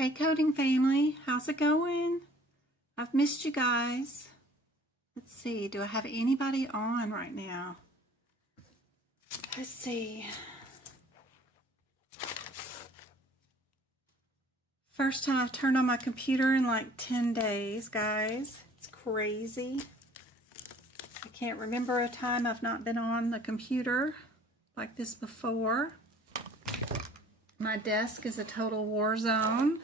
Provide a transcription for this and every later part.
Hey coding family, how's it going? I've missed you guys. Let's see, do I have anybody on right now? Let's see. First time I've turned on my computer in like 10 days, guys. It's crazy. I can't remember a time I've not been on the computer like this before. My desk is a total war zone.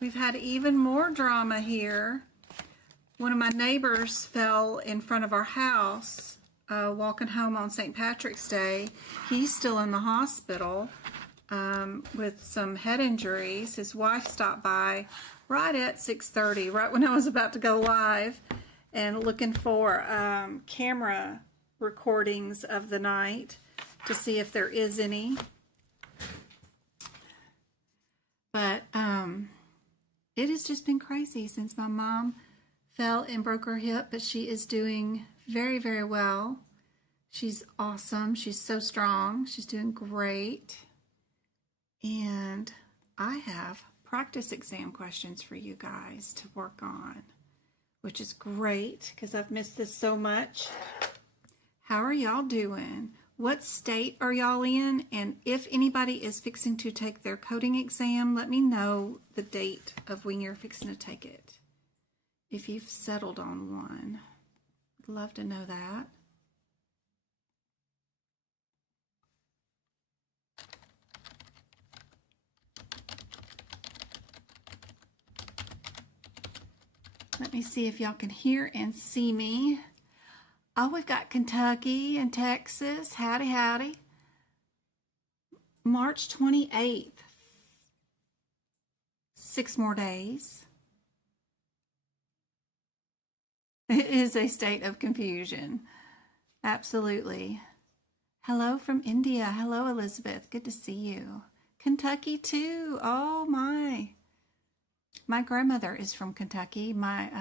We've had even more drama here. One of my neighbors fell in front of our house walking home on St. Patrick's Day. He's still in the hospital with some head injuries. His wife stopped by right at 6:30, right when I was about to go live, and looking for camera recordings of the night to see if there is any. But it has just been crazy since my mom fell and broke her hip, but she is doing very, very well. She's awesome. She's so strong. She's doing great. And I have practice exam questions for you guys to work on, which is great because I've missed this so much. How are y'all doing? What state are y'all in? And if anybody is fixing to take their coding exam, let me know the date of when you're fixing to take it. If you've settled on one, I'd love to know that. Let me see if y'all can hear and see me. Oh, we've got Kentucky and Texas. Howdy, howdy. March 28th. 6 more days. It is a state of confusion. Absolutely. Hello from India. Hello, Elizabeth. Good to see you. Kentucky, too. Oh, my. My grandmother is from Kentucky. My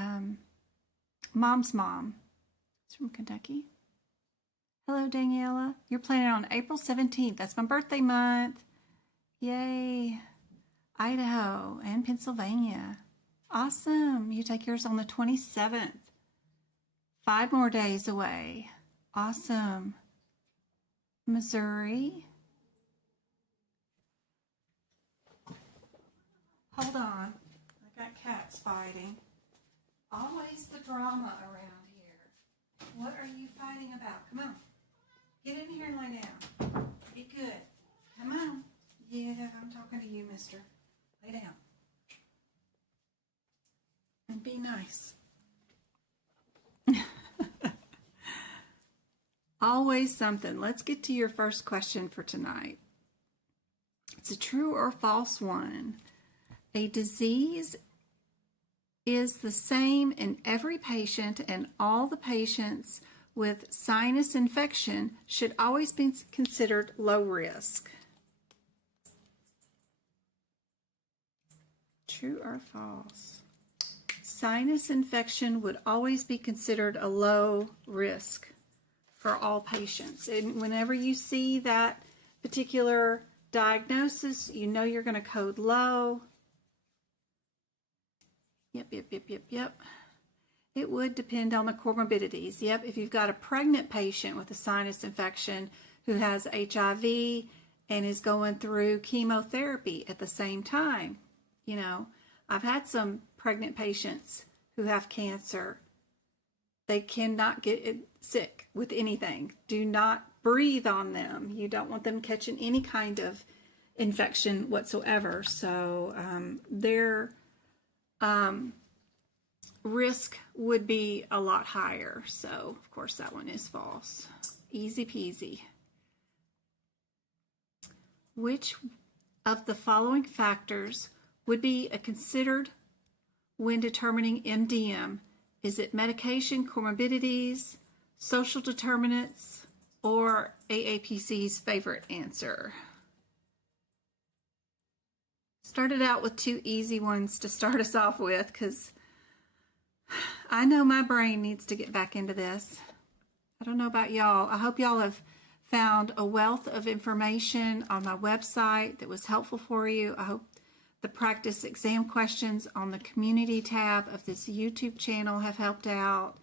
mom's mom. From Kentucky. Hello, Daniela. You're planning on April 17th. That's my birthday month. Yay. Idaho and Pennsylvania. Awesome. You take yours on the 27th. 5 more days away. Awesome. Missouri. Hold on. I got cats fighting. Always the drama around. What are you fighting about? Come on. Get in here and lay down. Be good. Come on. Yeah, I'm talking to you, mister. Lay down. And be nice. Always something. Let's get to your first question for tonight. It's a true or false one. A disease is the same in every patient, and all the patients with sinus infection should always be considered low risk. True or false? Sinus infection would always be considered a low risk for all patients. And whenever you see that particular diagnosis, you know you're going to code low. Yep. It would depend on the comorbidities. Yep, if you've got a pregnant patient with a sinus infection who has HIV and is going through chemotherapy at the same time. You know, I've had some pregnant patients who have cancer. They cannot get sick with anything. Do not breathe on them. You don't want them catching any kind of infection whatsoever. So their risk would be a lot higher. So, of course, that one is false. Easy peasy. Which of the following factors would be considered when determining MDM? Is it medication, comorbidities, social determinants, or AAPC's favorite answer? Started out with 2 easy ones to start us off with because I know my brain needs to get back into this. I don't know about y'all. I hope y'all have found a wealth of information on my website that was helpful for you. I hope the practice exam questions on the community tab of this YouTube channel have helped out.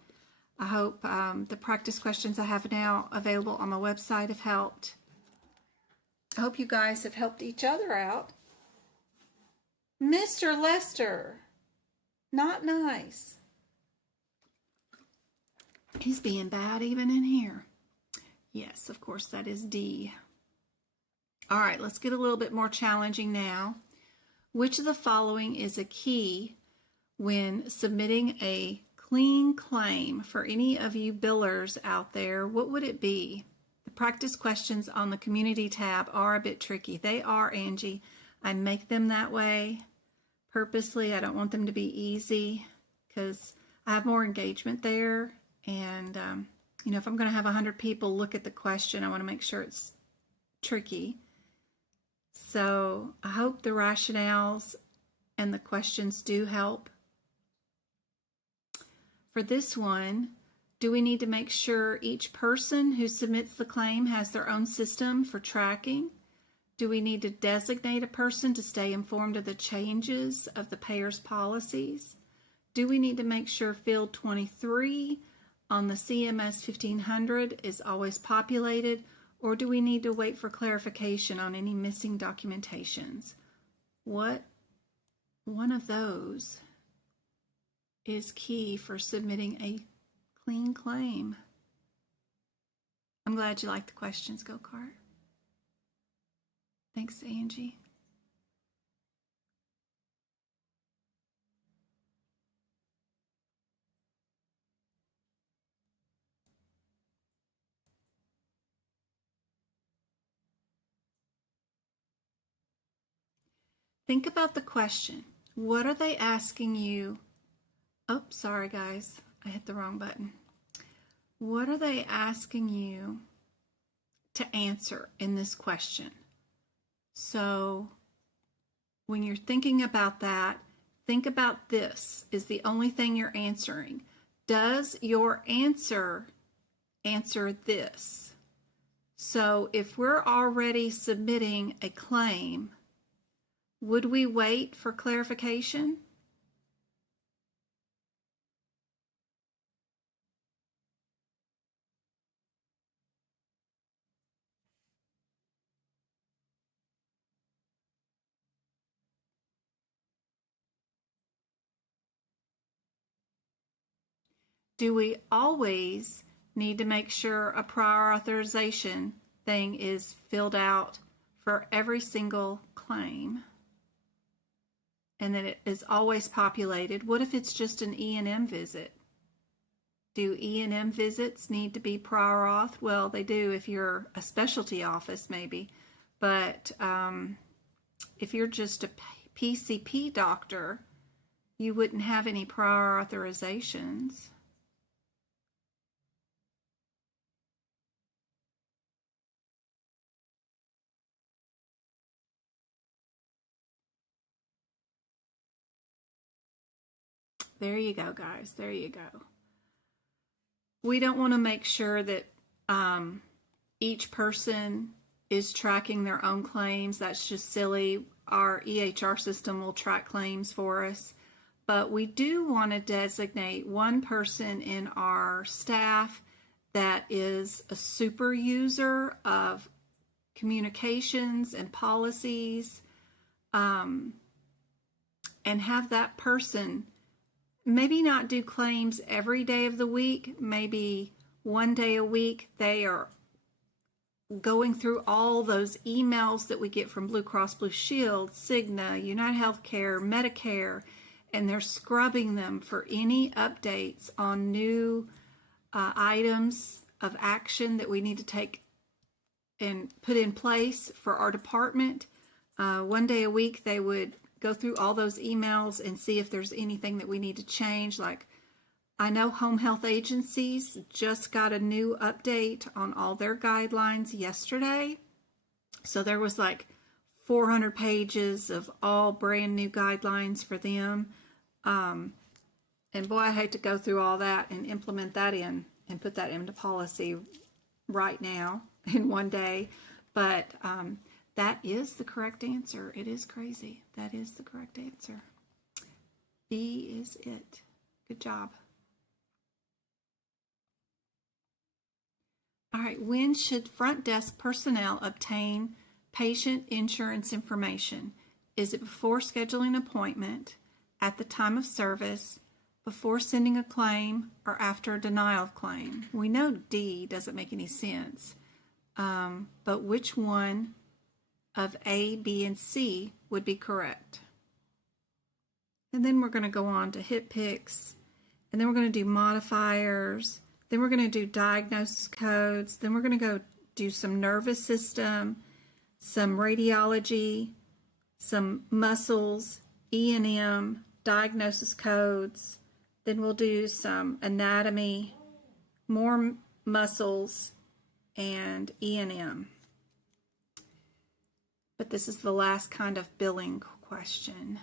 I hope the practice questions I have now available on my website have helped. I hope you guys have helped each other out. Mr. Lester, not nice. He's being bad even in here. Yes, of course, that is D. All right, let's get a little bit more challenging now. Which of the following is a key when submitting a clean claim for any of you billers out there? What would it be? The practice questions on the community tab are a bit tricky. They are, Angie. I make them that way purposely. I don't want them to be easy because I have more engagement there. And, you know, if I'm going to have 100 people look at the question, I want to make sure it's tricky. So I hope the rationales and the questions do help. For this one, do we need to make sure each person who submits the claim has their own system for tracking? Do we need to designate a person to stay informed of the changes of the payer's policies? Do we need to make sure field 23 on the CMS 1500 is always populated? Or do we need to wait for clarification on any missing documentations? What one of those is key for submitting a clean claim? I'm glad you like the questions, Go-Kart. Thanks, Angie. Think about the question. What are they asking you? Oh, sorry guys, I hit the wrong button. What are they asking you to answer in this question? So when you're thinking about that, think about this is the only thing you're answering. Does your answer this? So if we're already submitting a claim, would we wait for clarification? Do we always need to make sure a prior authorization thing is filled out for every single claim? And that it is always populated? What if it's just an E&M visit? Do E&M visits need to be prior auth? Well, they do if you're a specialty office maybe, but if you're just a PCP doctor, you wouldn't have any prior authorizations. There you go, guys. There you go. We don't want to make sure that each person is tracking their own claims. That's just silly. Our EHR system will track claims for us. But we do want to designate one person in our staff that is a super user of communications and policies, and have that person maybe not do claims every day of the week, maybe one day a week. They are going through all those emails that we get from Blue Cross Blue Shield, Cigna, United Healthcare, Medicare, and they're scrubbing them for any updates on new items of action that we need to take and put in place for our department. One day a week, they would go through all those emails and see if there's anything that we need to change. Like, I know home health agencies just got a new update on all their guidelines yesterday. So there was like 400 pages of all brand new guidelines for them. And boy, I hate to go through all that and implement that in and put that into policy right now. in one day. But that is the correct answer. It is crazy. That is the correct answer. B is it. Good job. All right, when should front desk personnel obtain patient insurance information? Is it before scheduling an appointment, at the time of service, before sending a claim, or after a denial of claim? We know D doesn't make any sense, but which one of A, B, and C would be correct? And then we're going to go on to HCPCS, and then we're going to do modifiers, then we're going to do diagnosis codes, then we're going to go do some nervous system, some radiology, some muscles, E&M, diagnosis codes, then we'll do some anatomy, more muscles, and E&M. But this is the last kind of billing question.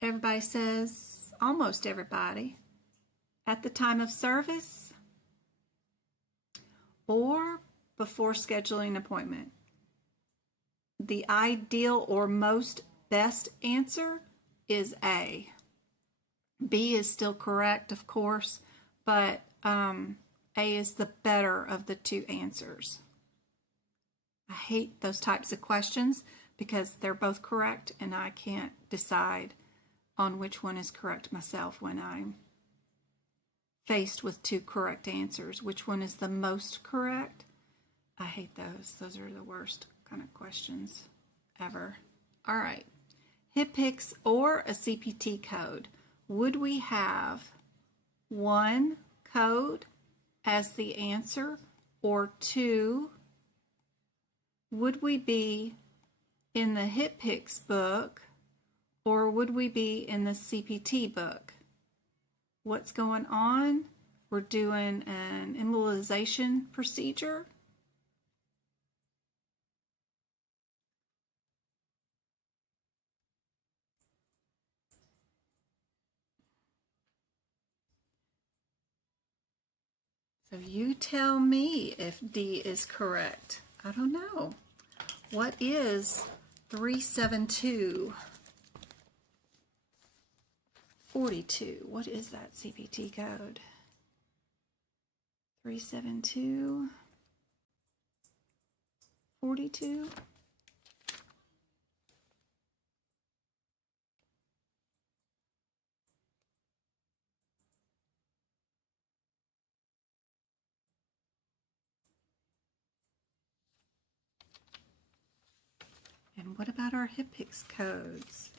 Everybody says, almost everybody, at the time of service or before scheduling an appointment. The ideal or most best answer is A. B is still correct, of course, but A is the better of the two answers. I hate those types of questions because they're both correct and I can't decide on which one is correct myself when I'm faced with two correct answers. Which one is the most correct? I hate those. Those are the worst kind of questions ever. All right. HCPCS or a CPT code. Would we have one code as the answer or two? Would we be in the HCPCS book or would we be in the CPT book? What's going on? We're doing an embolization procedure. So you tell me if D is correct. I don't know. What is 372? 42. What is that CPT code? 372 42. And what about our HCPCS codes?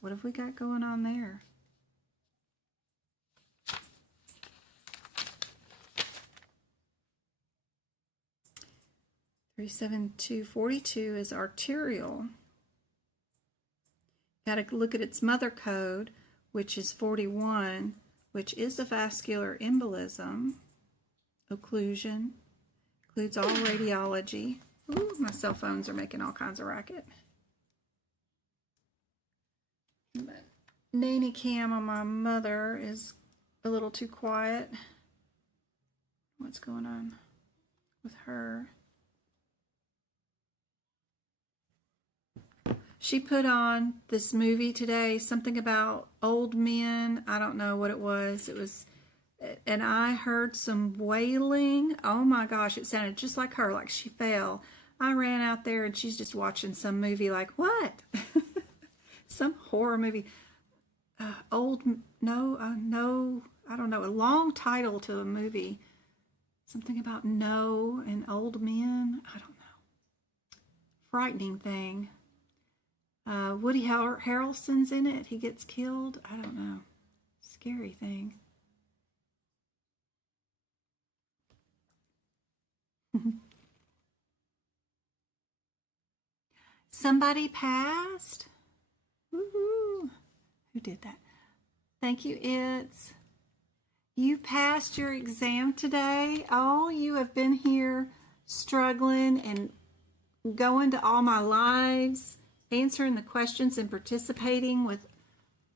What have we got going on there? 37242 is arterial. Got to look at its mother code, which is 41, which is a vascular embolism. Occlusion. Includes all radiology. Ooh, my cell phones are making all kinds of racket. But nanny cam on my mother is a little too quiet. What's going on with her? She put on this movie today, something about old men. I don't know what it was. It was, and I heard some wailing. Oh my gosh, it sounded just like her, like she fell. I ran out there and she's just watching some movie like, what? Some horror movie. No, I don't know. A long title to a movie. Something about no and old men. I don't know. Frightening thing. Woody Harrelson's in it. He gets killed. I don't know. Scary thing. Somebody passed. Woohoo! Who did that? Thank you, It's. You passed your exam today. Oh, you have been here struggling and going to all my lives, answering the questions and participating with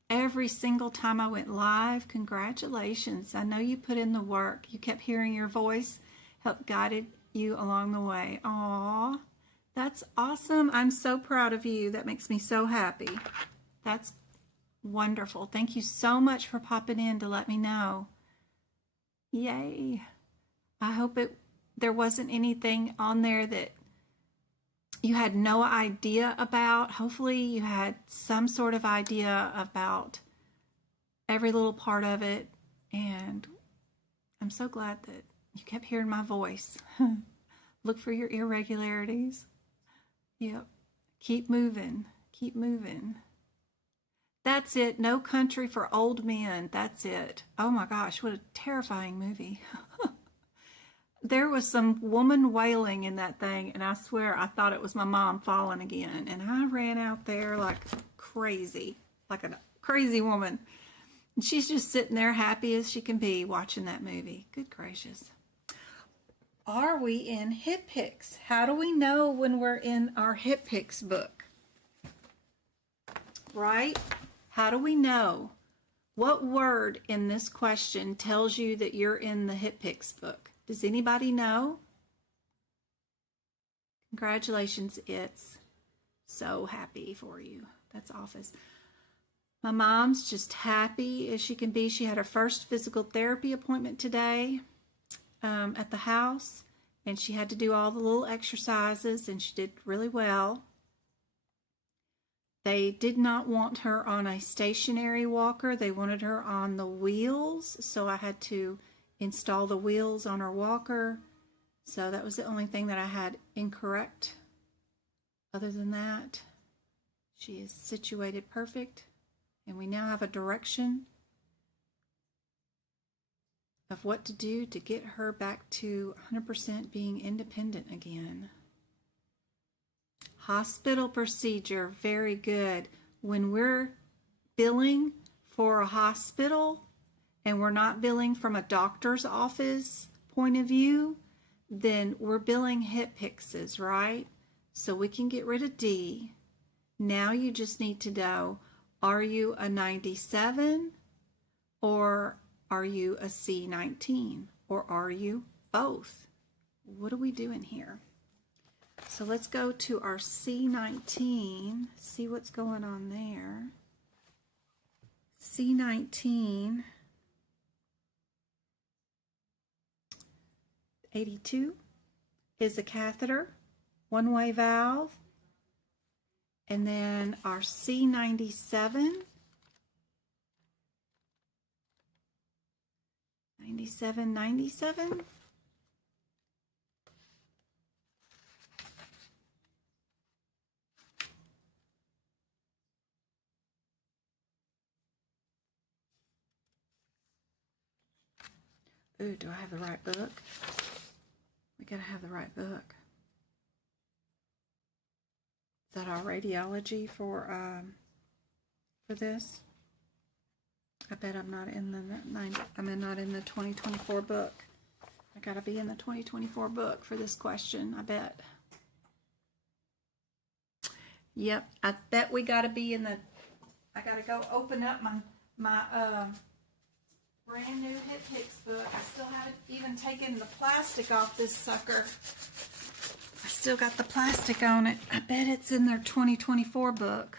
every single time I went live. Congratulations. I know you put in the work. You kept hearing your voice, helped guided you along the way. Aw, that's awesome. I'm so proud of you. That makes me so happy. That's wonderful. Thank you so much for popping in to let me know. Yay. I hope there wasn't anything on there that you had no idea about. Hopefully you had some sort of idea about every little part of it, and I'm so glad that you kept hearing my voice. Look for your irregularities. Yep. Keep moving. Keep moving. That's it. No Country for Old Men. That's it. Oh my gosh, what a terrifying movie. There was some woman wailing in that thing, and I swear I thought it was my mom falling again. And I ran out there like crazy, like a crazy woman. And she's just sitting there happy as she can be watching that movie. Good gracious. Are we in HCPCS? How do we know when we're in our HCPCS book? Right? How do we know? What word in this question tells you that you're in the HCPCS book? Does anybody know? Congratulations, it's so happy for you. That's office. My mom's just happy as she can be. She had her first physical therapy appointment today at the house, and she had to do all the little exercises, and she did really well. They did not want her on a stationary walker. They wanted her on the wheels, so I had to install the wheels on her walker. So that was the only thing that I had incorrect. Other than that, she is situated perfect, and we now have a direction of what to do to get her back to 100% being independent again. Hospital procedure, very good. When we're billing for a hospital and we're not billing from a doctor's office point of view, then we're billing HCPCS, right? So we can get rid of D. Now you just need to know, are you a 97 or are you a C19? Or are you both? What are we doing here? So let's go to our C19, see what's going on there. C19, 82 is a catheter, one-way valve. And then our C97, 97. Ooh, do I have the right book? We gotta have the right book. Is that our radiology for this? I bet I'm not in the not in the 2024 book. I gotta be in the 2024 book for this question, I bet. Yep, I bet we gotta be in the, I gotta go open up my brand new HCPCS book. I still haven't even taken the plastic off this sucker. I still got the plastic on it. I bet it's in their 2024 book.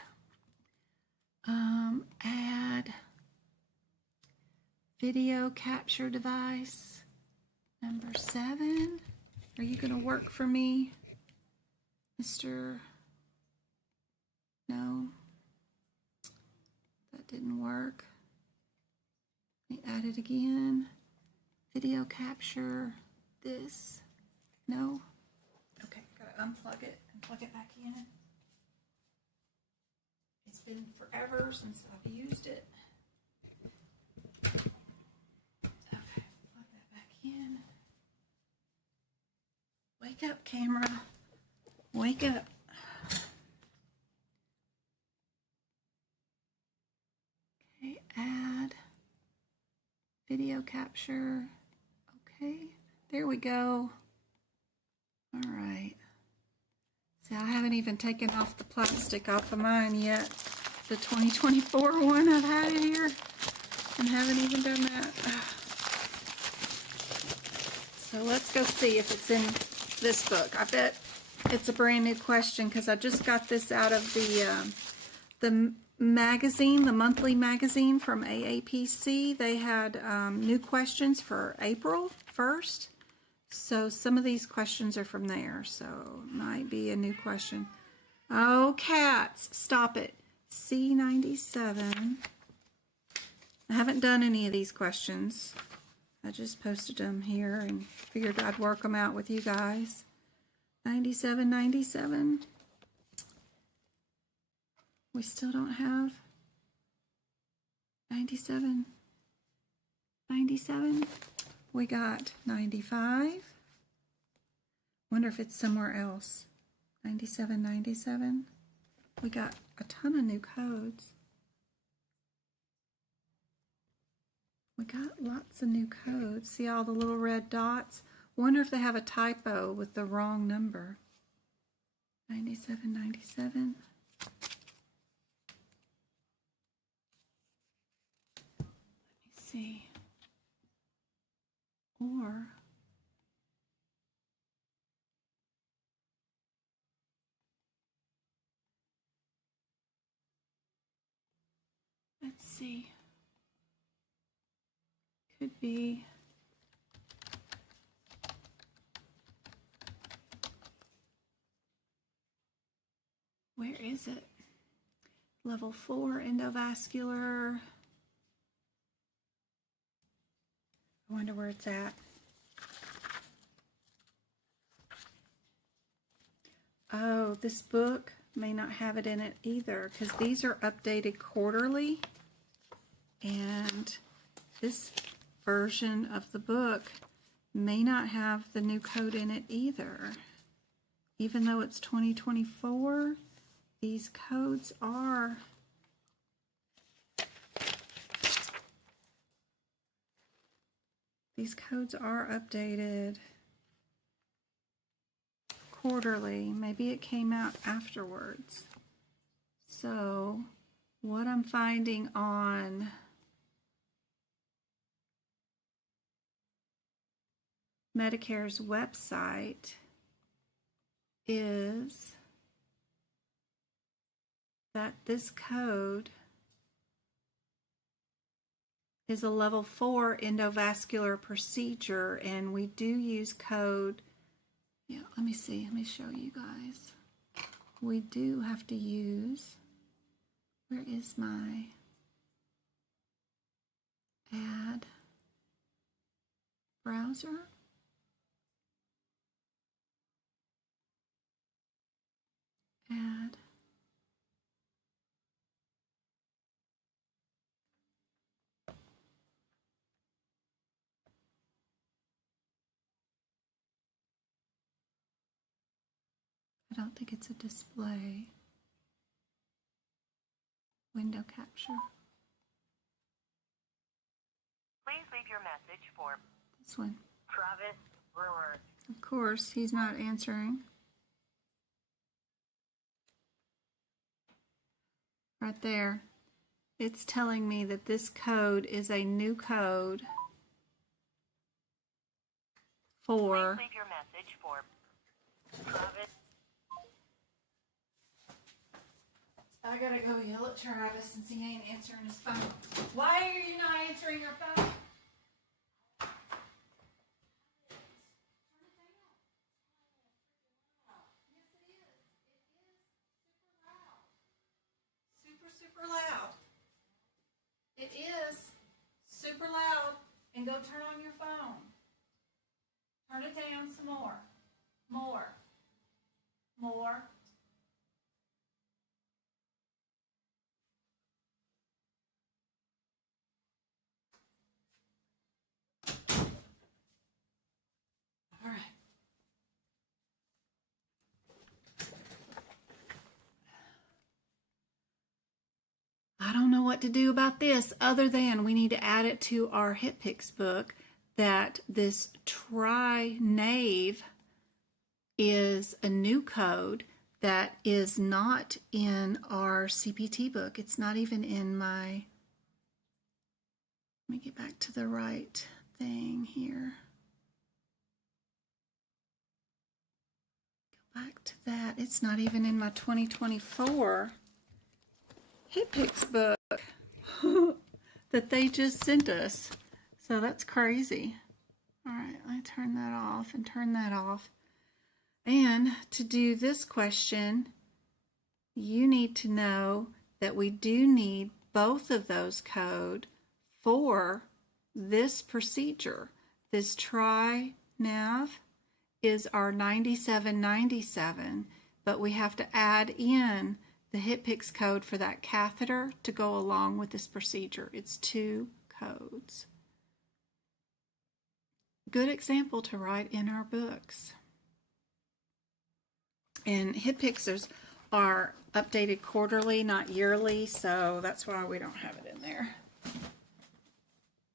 Add video capture device number 7. Are you going to work for me, Mr.? No, that didn't work. Let me add it again. Video capture this. No. Okay, gotta unplug it and plug it back in. It's been forever since I've used it. Okay, plug that back in. Wake up, camera. Wake up. Okay, add video capture. Okay, there we go. All right. See, I haven't even taken off the plastic off of mine yet. the 2024 one. I've had it here and haven't even done that. So let's go see if it's in this book. I bet it's a brand new question because I just got this out of the magazine, the monthly magazine from AAPC. They had new questions for April 1st. So some of these questions are from there. So it might be a new question. Oh, cats, stop it. C97. I haven't done any of these questions. I just posted them here and figured I'd work them out with you guys. 97. We still don't have 97. We got 95. Wonder if it's somewhere else. 97. We got a ton of new codes. We got lots of new codes. See all the little red dots? Wonder if they have a typo with the wrong number. 97. Let me see. Or let's see. Could be where is it? Level 4 endovascular. I wonder where it's at. Oh, this book may not have it in it either because these are updated quarterly, and this version of the book may not have the new code in it either. Even though it's 2024, these codes are updated quarterly. Maybe it came out afterwards. So what I'm finding on Medicare's website is that this code is a level 4 endovascular procedure, and we do use code. Yeah, let me see. Let me show you guys. We do have to use, where is my add browser? Add. I don't think it's a display. Window capture. Please leave your message for This one. Travis Brewer. Of course, he's not answering. Right there. It's telling me that this code is a new code for... Please leave your message for Travis. I gotta go yell at Travis since he ain't answering his phone. Why are you not answering your phone? Super loud. It is super loud. And go turn on your phone. Turn it down some more. More. All right. I don't know what to do about this other than we need to add it to our HitPix book that this tri-nave is a new code that is not in our CPT book. It's not even in my, let me get back to the right thing here. Go back to that. It's not even in my 2024 HCPCS book that they just sent us. So that's crazy. All right, let me turn that off and turn that off. And to do this question, you need to know that we do need both of those code for this procedure. This tri-nav is our 9797, but we have to add in the HCPCS code for that catheter to go along with this procedure. It's 2 codes. Good example to write in our books. And HCPCS are updated quarterly, not yearly, so that's why we don't have it in there.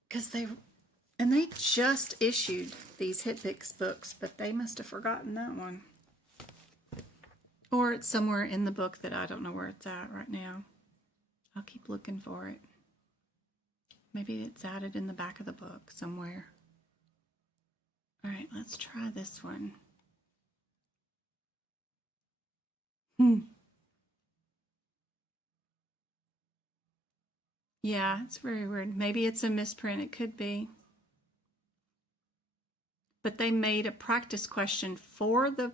Because they just issued these HCPCS books, but they must have forgotten that one. Or it's somewhere in the book that I don't know where it's at right now. I'll keep looking for it. Maybe it's added in the back of the book somewhere. All right, let's try this one. Yeah, it's very weird. Maybe it's a misprint. It could be. But they made a practice question for the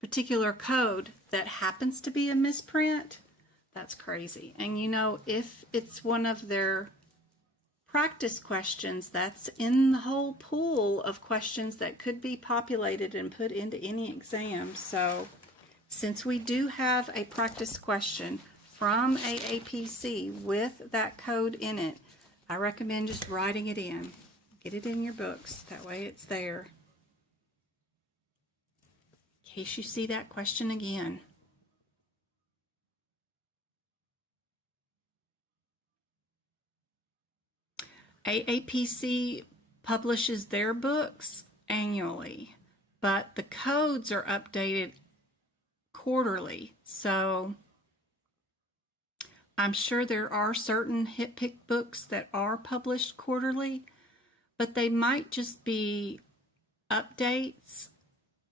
particular code that happens to be a misprint. That's crazy. And you know, if it's one of their practice questions, that's in the whole pool of questions that could be populated and put into any exam. So since we do have a practice question from AAPC with that code in it, I recommend just writing it in. Get it in your books. That way it's there. In case you see that question again. AAPC publishes their books annually, but the codes are updated quarterly. So I'm sure there are certain HCPCS books that are published quarterly, but they might just be updates,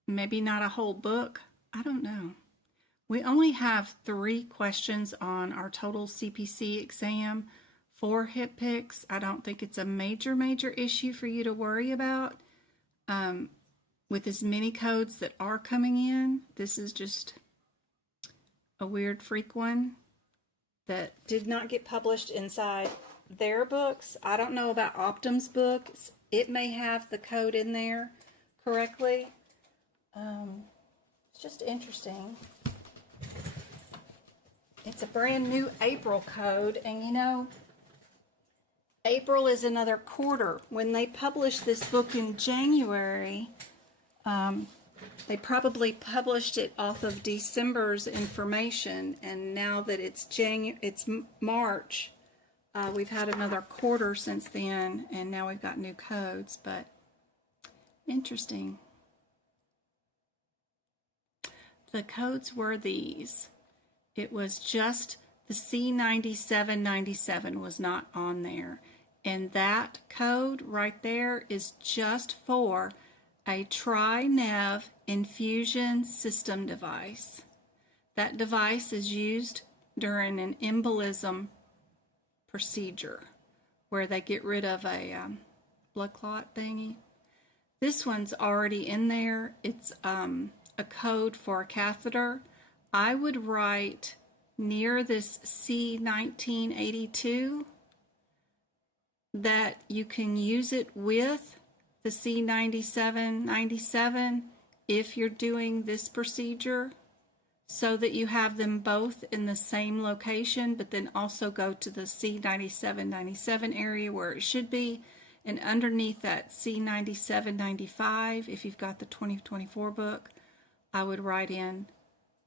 maybe not a whole book. I don't know. We only have 3 questions on our total CPC exam for HCPCS. I don't think it's a major issue for you to worry about. With as many codes that are coming in, this is just a weird freak one that did not get published inside their books. I don't know about Optum's books. It may have the code in there correctly. It's just interesting. It's a brand new April code, and you know, April is another quarter. When they published this book in January, they probably published it off of December's information, and now that it's March, we've had another quarter since then, and now we've got new codes, but interesting. The codes were these. It was just the C9797 was not on there. And that code right there is just for a tri-nav infusion system device. That device is used during an embolism procedure where they get rid of a blood clot thingy. This one's already in there. It's a code for a catheter. I would write near this C1982 that you can use it with the C9797 if you're doing this procedure, so that you have them both in the same location, but then also go to the C9797 area where it should be, and underneath that C9795, if you've got the 2024 book, I would write in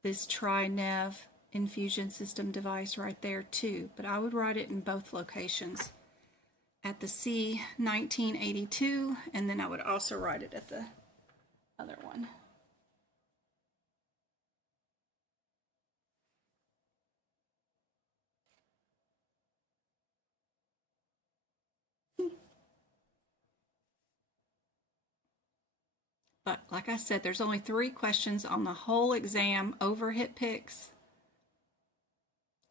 this tri-nav infusion system device right there too, but I would write it in both locations, at the C1982, and then I would also write it at the other one. But like I said, there's only 3 questions on the whole exam over hip picks.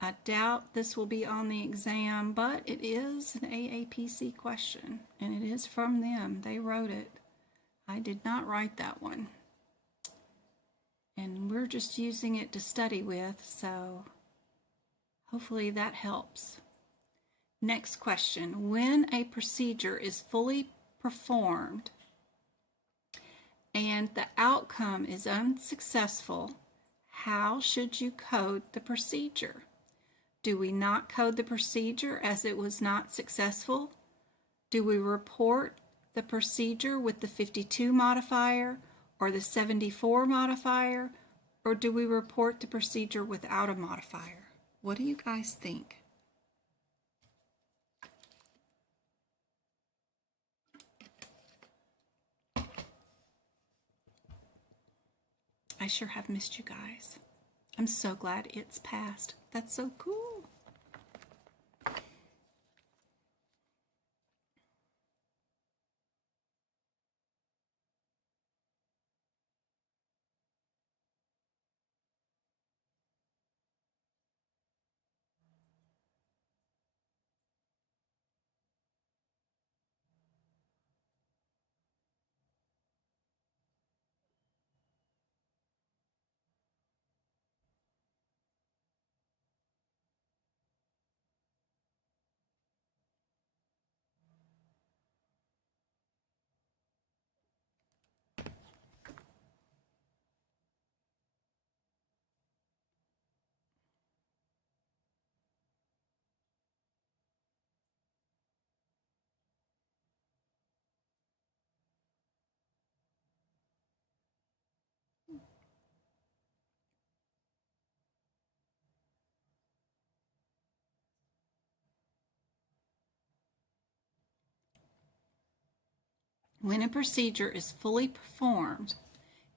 I doubt this will be on the exam, but it is an AAPC question, and it is from them. They wrote it. I did not write that one. And we're just using it to study with, so hopefully that helps. Next question. When a procedure is fully performed and the outcome is unsuccessful, how should you code the procedure? Do we not code the procedure as it was not successful? Do we report the procedure with the 52 modifier or the 74 modifier, or do we report the procedure without a modifier? What do you guys think? I sure have missed you guys. I'm so glad it's passed. That's so cool. When a procedure is fully performed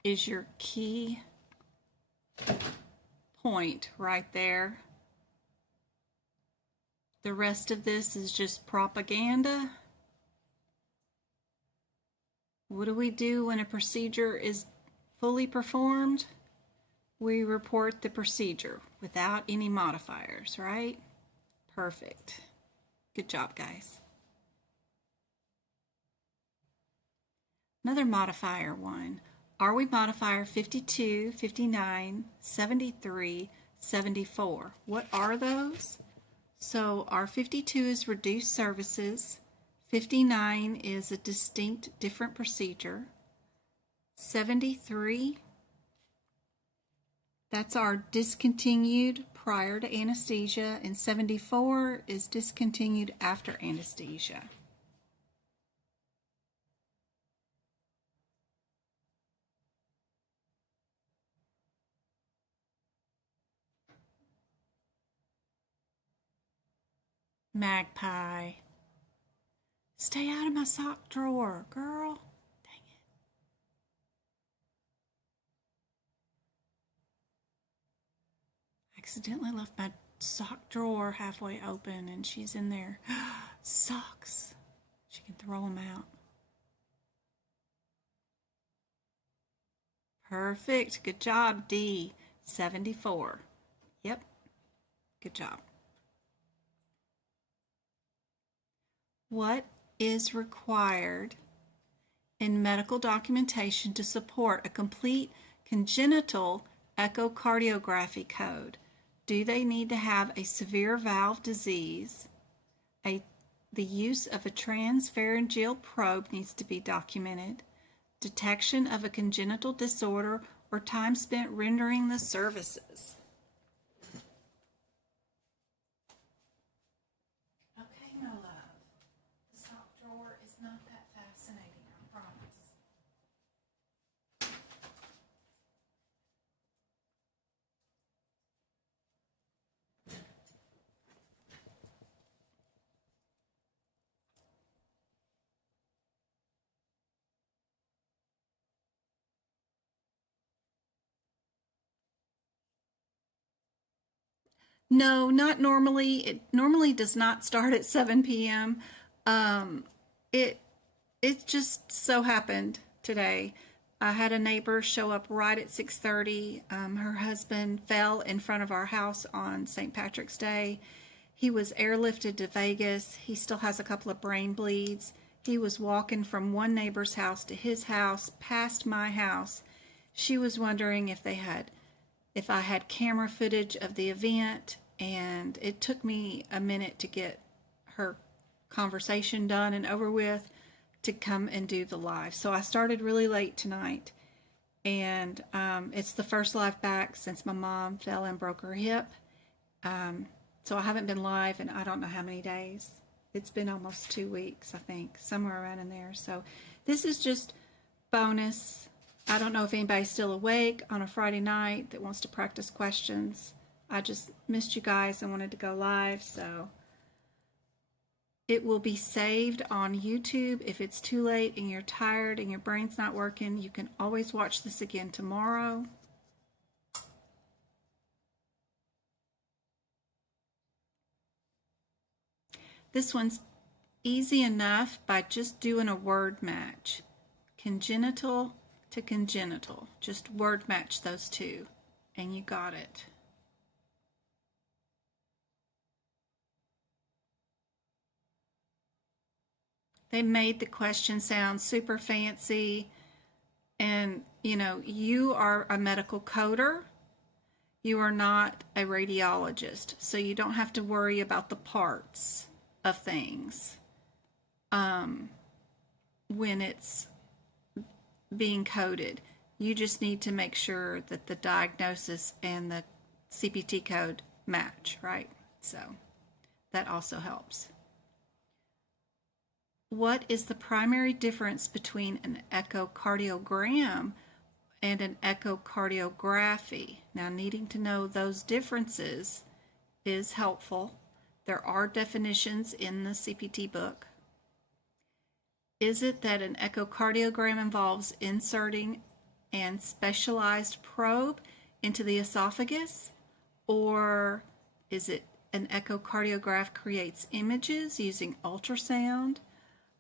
is your key point right there. The rest of this is just propaganda. What do we do when a procedure is fully performed? We report the procedure without any modifiers, right? Perfect. Good job, guys. Another modifier one. Are we modifier 52, 59, 73, 74? What are those? So our 52 is reduced services. 59 is a distinct different procedure. 73, that's our discontinued prior to anesthesia, and 74 is discontinued after anesthesia. Magpie. Stay out of my sock drawer, girl. Dang it. Accidentally left my sock drawer halfway open and she's in there. Socks. She can throw them out. Perfect. Good job, D. 74. Yep. Good job. What is required in medical documentation to support a complete congenital echocardiography code? Do they need to have a severe valve disease? The use of a transpharyngeal probe needs to be documented. Detection of a congenital disorder or time spent rendering the services. Okay, my love. The sock drawer is not that fascinating, I promise. No, not normally. It normally does not start at 7 p.m. Um, it just so happened today. I had a neighbor show up right at 6:30. Her husband fell in front of our house on St. Patrick's Day. He was airlifted to Vegas. He still has a couple of brain bleeds. He was walking from one neighbor's house to his house, past my house. She was wondering if I had camera footage of the event, and it took me a minute to get her conversation done and over with to come and do the live. So I started really late tonight, and it's the first live back since my mom fell and broke her hip. So I haven't been live in I don't know how many days. It's been almost 2 weeks, I think, somewhere around in there. So this is just bonus. I don't know if anybody's still awake on a Friday night that wants to practice questions. I just missed you guys and wanted to go live, so it will be saved on YouTube. If it's too late and you're tired and your brain's not working, you can always watch this again tomorrow. This one's easy enough by just doing a word match. Congenital to congenital. Just word match those two, and you got it. They made the question sound super fancy, and you know, you are a medical coder. You are not a radiologist, so you don't have to worry about the parts of things when it's being coded. You just need to make sure that the diagnosis and the CPT code match, right? So that also helps. What is the primary difference between an echocardiogram and an echocardiography? Now, needing to know those differences is helpful. There are definitions in the CPT book. Is it that an echocardiogram involves inserting a specialized probe into the esophagus? Or is it an echocardiograph creates images using ultrasound?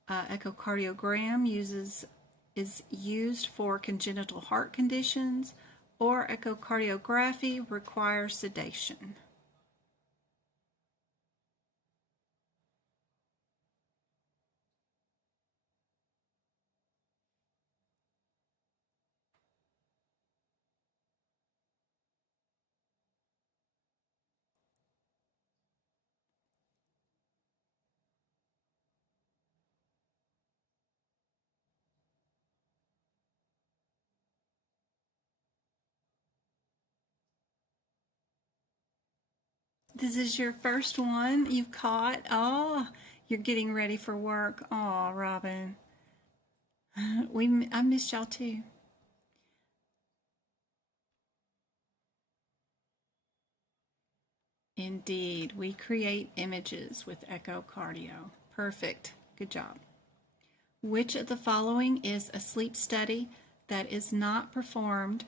Echocardiogram is used for congenital heart conditions, or echocardiography requires sedation. This is your first one you've caught. Oh, you're getting ready for work. Oh, Robin. I missed y'all too. Indeed, we create images with echocardio. Perfect. Good job. Which of the following is a sleep study that is not performed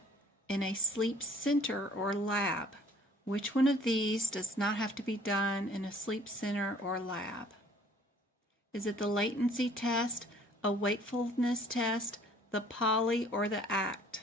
in a sleep center or lab? Which one of these does not have to be done in a sleep center or lab? Is it the latency test, a wakefulness test, the poly, or the ACT?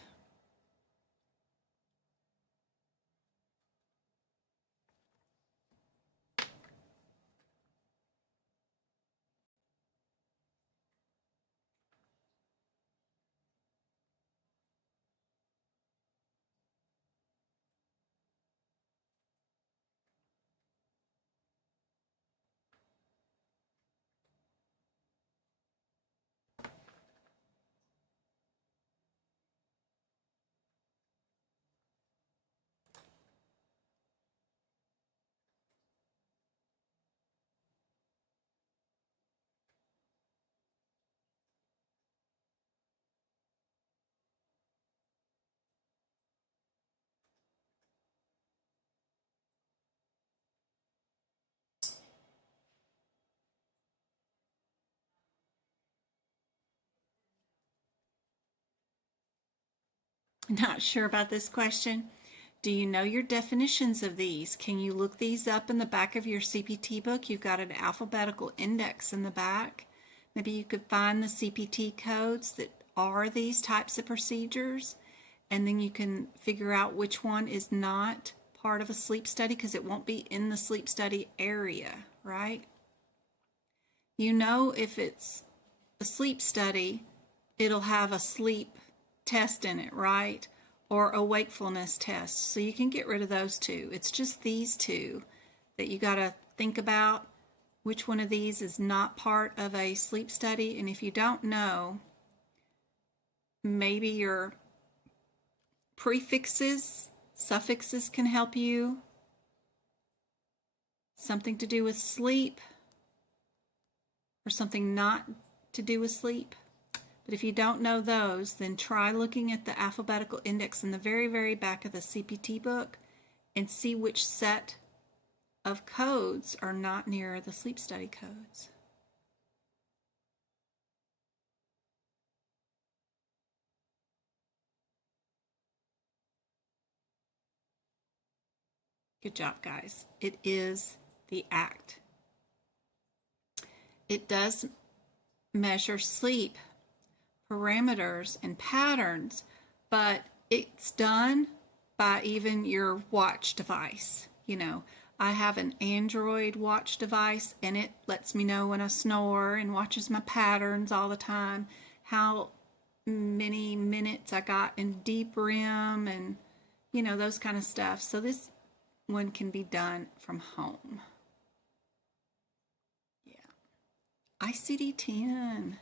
Not sure about this question. Do you know your definitions of these? Can you look these up in the back of your CPT book? You've got an alphabetical index in the back. Maybe you could find the CPT codes that are these types of procedures, and then you can figure out which one is not part of a sleep study because it won't be in the sleep study area, right? You know, if it's a sleep study, it'll have a sleep test in it, right? Or a wakefulness test. So you can get rid of those two. It's just these two that you got to think about which one of these is not part of a sleep study. And if you don't know, maybe your prefixes, suffixes can help you. Something to do with sleep or something not to do with sleep. But if you don't know those, then try looking at the alphabetical index in the very, very back of the CPT book and see which set of codes are not near the sleep study codes. Good job, guys. It is the ACT. It does measure sleep parameters and patterns, but it's done by even your watch device. You know, I have an Android watch device, and it lets me know when I snore and watches my patterns all the time, how many minutes I got in deep REM, and you know, those kind of stuff. So this one can be done from home. Yeah. ICD-10.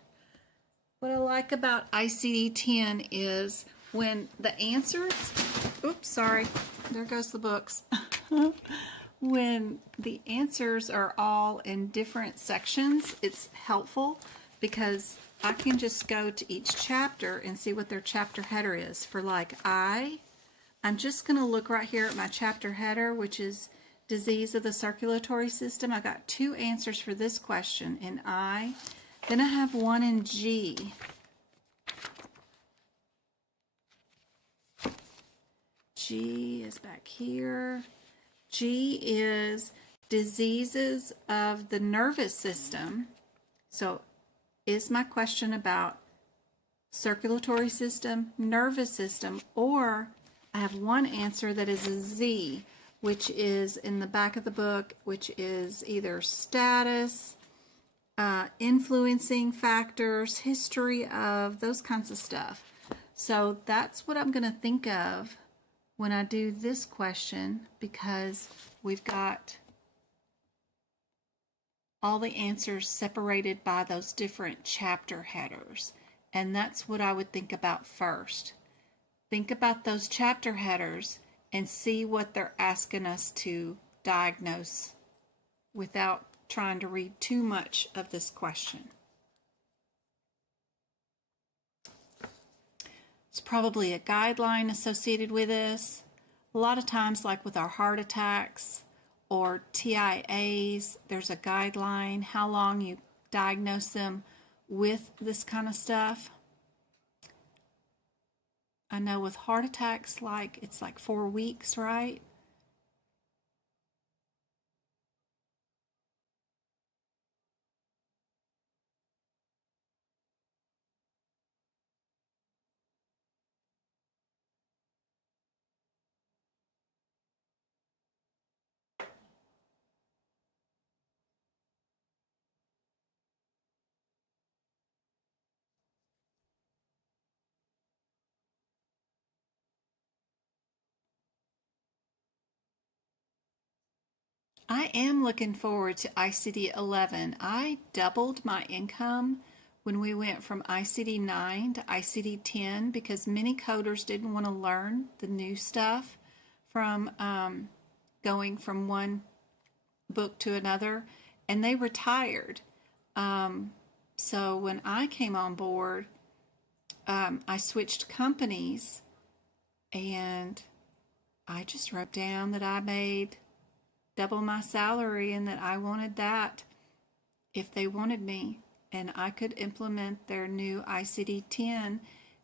What I like about ICD-10 is when the answers, oops, sorry, there goes the books. When the answers are all in different sections, it's helpful because I can just go to each chapter and see what their chapter header is. For like I'm just going to look right here at my chapter header, which is disease of the circulatory system. I got 2 answers for this question in I. Then I have one in G. G is back here. G is diseases of the nervous system. So is my question about circulatory system, nervous system, or I have one answer that is a Z, which is in the back of the book, which is either status, influencing factors, history of, those kinds of stuff. So that's what I'm going to think of when I do this question, because we've got all the answers separated by those different chapter headers. And that's what I would think about first. Think about those chapter headers and see what they're asking us to diagnose without trying to read too much of this question. There's probably a guideline associated with this. A lot of times, like with our heart attacks or TIAs, there's a guideline, how long you diagnose them with this kind of stuff. I know with heart attacks, it's like 4 weeks, right? I am looking forward to ICD-11. I doubled my income when we went from ICD-9 to ICD-10 because many coders didn't want to learn the new stuff from going from one book to another, and they retired. So when I came on board, I switched companies, and I just wrote down that I made double my salary and that I wanted that if they wanted me, and I could implement their new ICD-10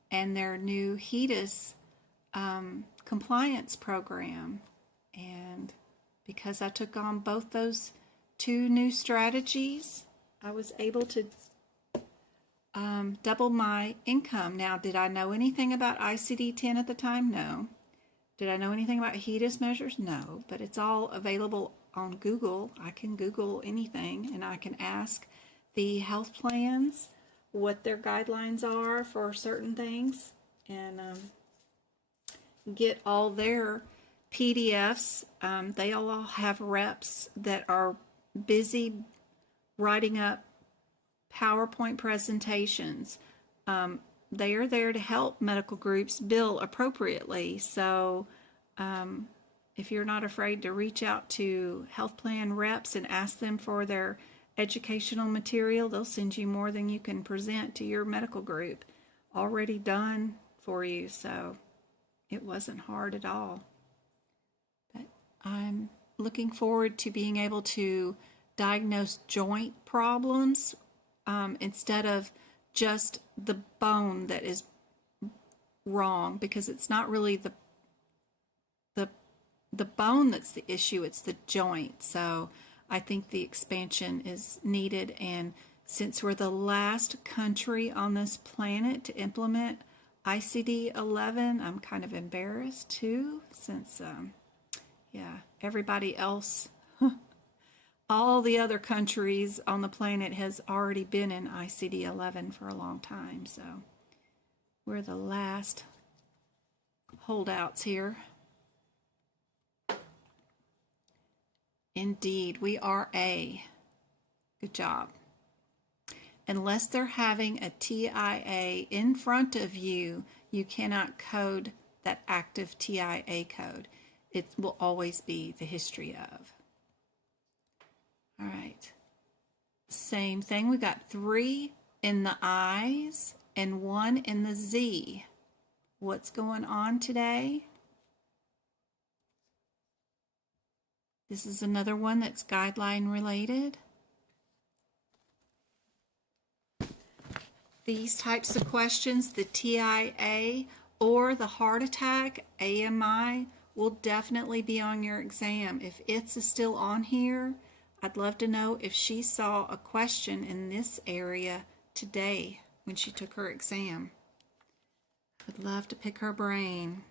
and their new HEDIS compliance program. And because I took on both those 2 new strategies, I was able to double my income. Now, did I know anything about ICD-10 at the time? No. Did I know anything about HEDIS measures? No, but it's all available on Google. I can Google anything, and I can ask the health plans what their guidelines are for certain things, and get all their PDFs. They all have reps that are busy writing up PowerPoint presentations. They are there to help medical groups bill appropriately. So if you're not afraid to reach out to health plan reps and ask them for their educational material, they'll send you more than you can present to your medical group already done for you. So it wasn't hard at all. But I'm looking forward to being able to diagnose joint problems instead of just the bone that is wrong, because it's not really the bone that's the issue, it's the joint. So I think the expansion is needed, and since we're the last country on this planet to implement ICD-11, I'm kind of embarrassed too, since everybody else, all the other countries on the planet has already been in ICD-11 for a long time. So we're the last holdouts here. Indeed, we are A. Good job. Unless they're having a TIA in front of you, you cannot code that active TIA code. It will always be the history of. All right. Same thing. We got 3 in the I's and 1 in the Z. What's going on today? This is another one that's guideline related. These types of questions, the TIA or the heart attack, AMI, will definitely be on your exam. If it's still on here, I'd love to know if she saw a question in this area today when she took her exam. I'd love to pick her brain.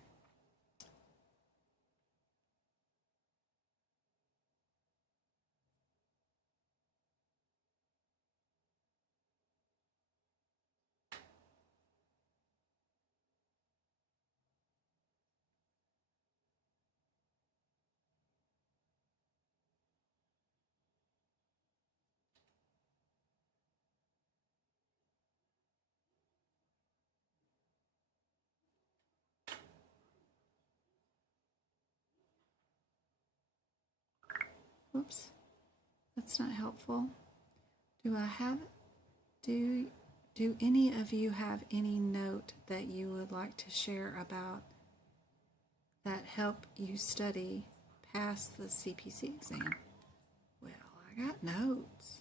Oops, that's not helpful. Do any of you have any note that you would like to share about that help you study past the CPC exam? Well, I got notes.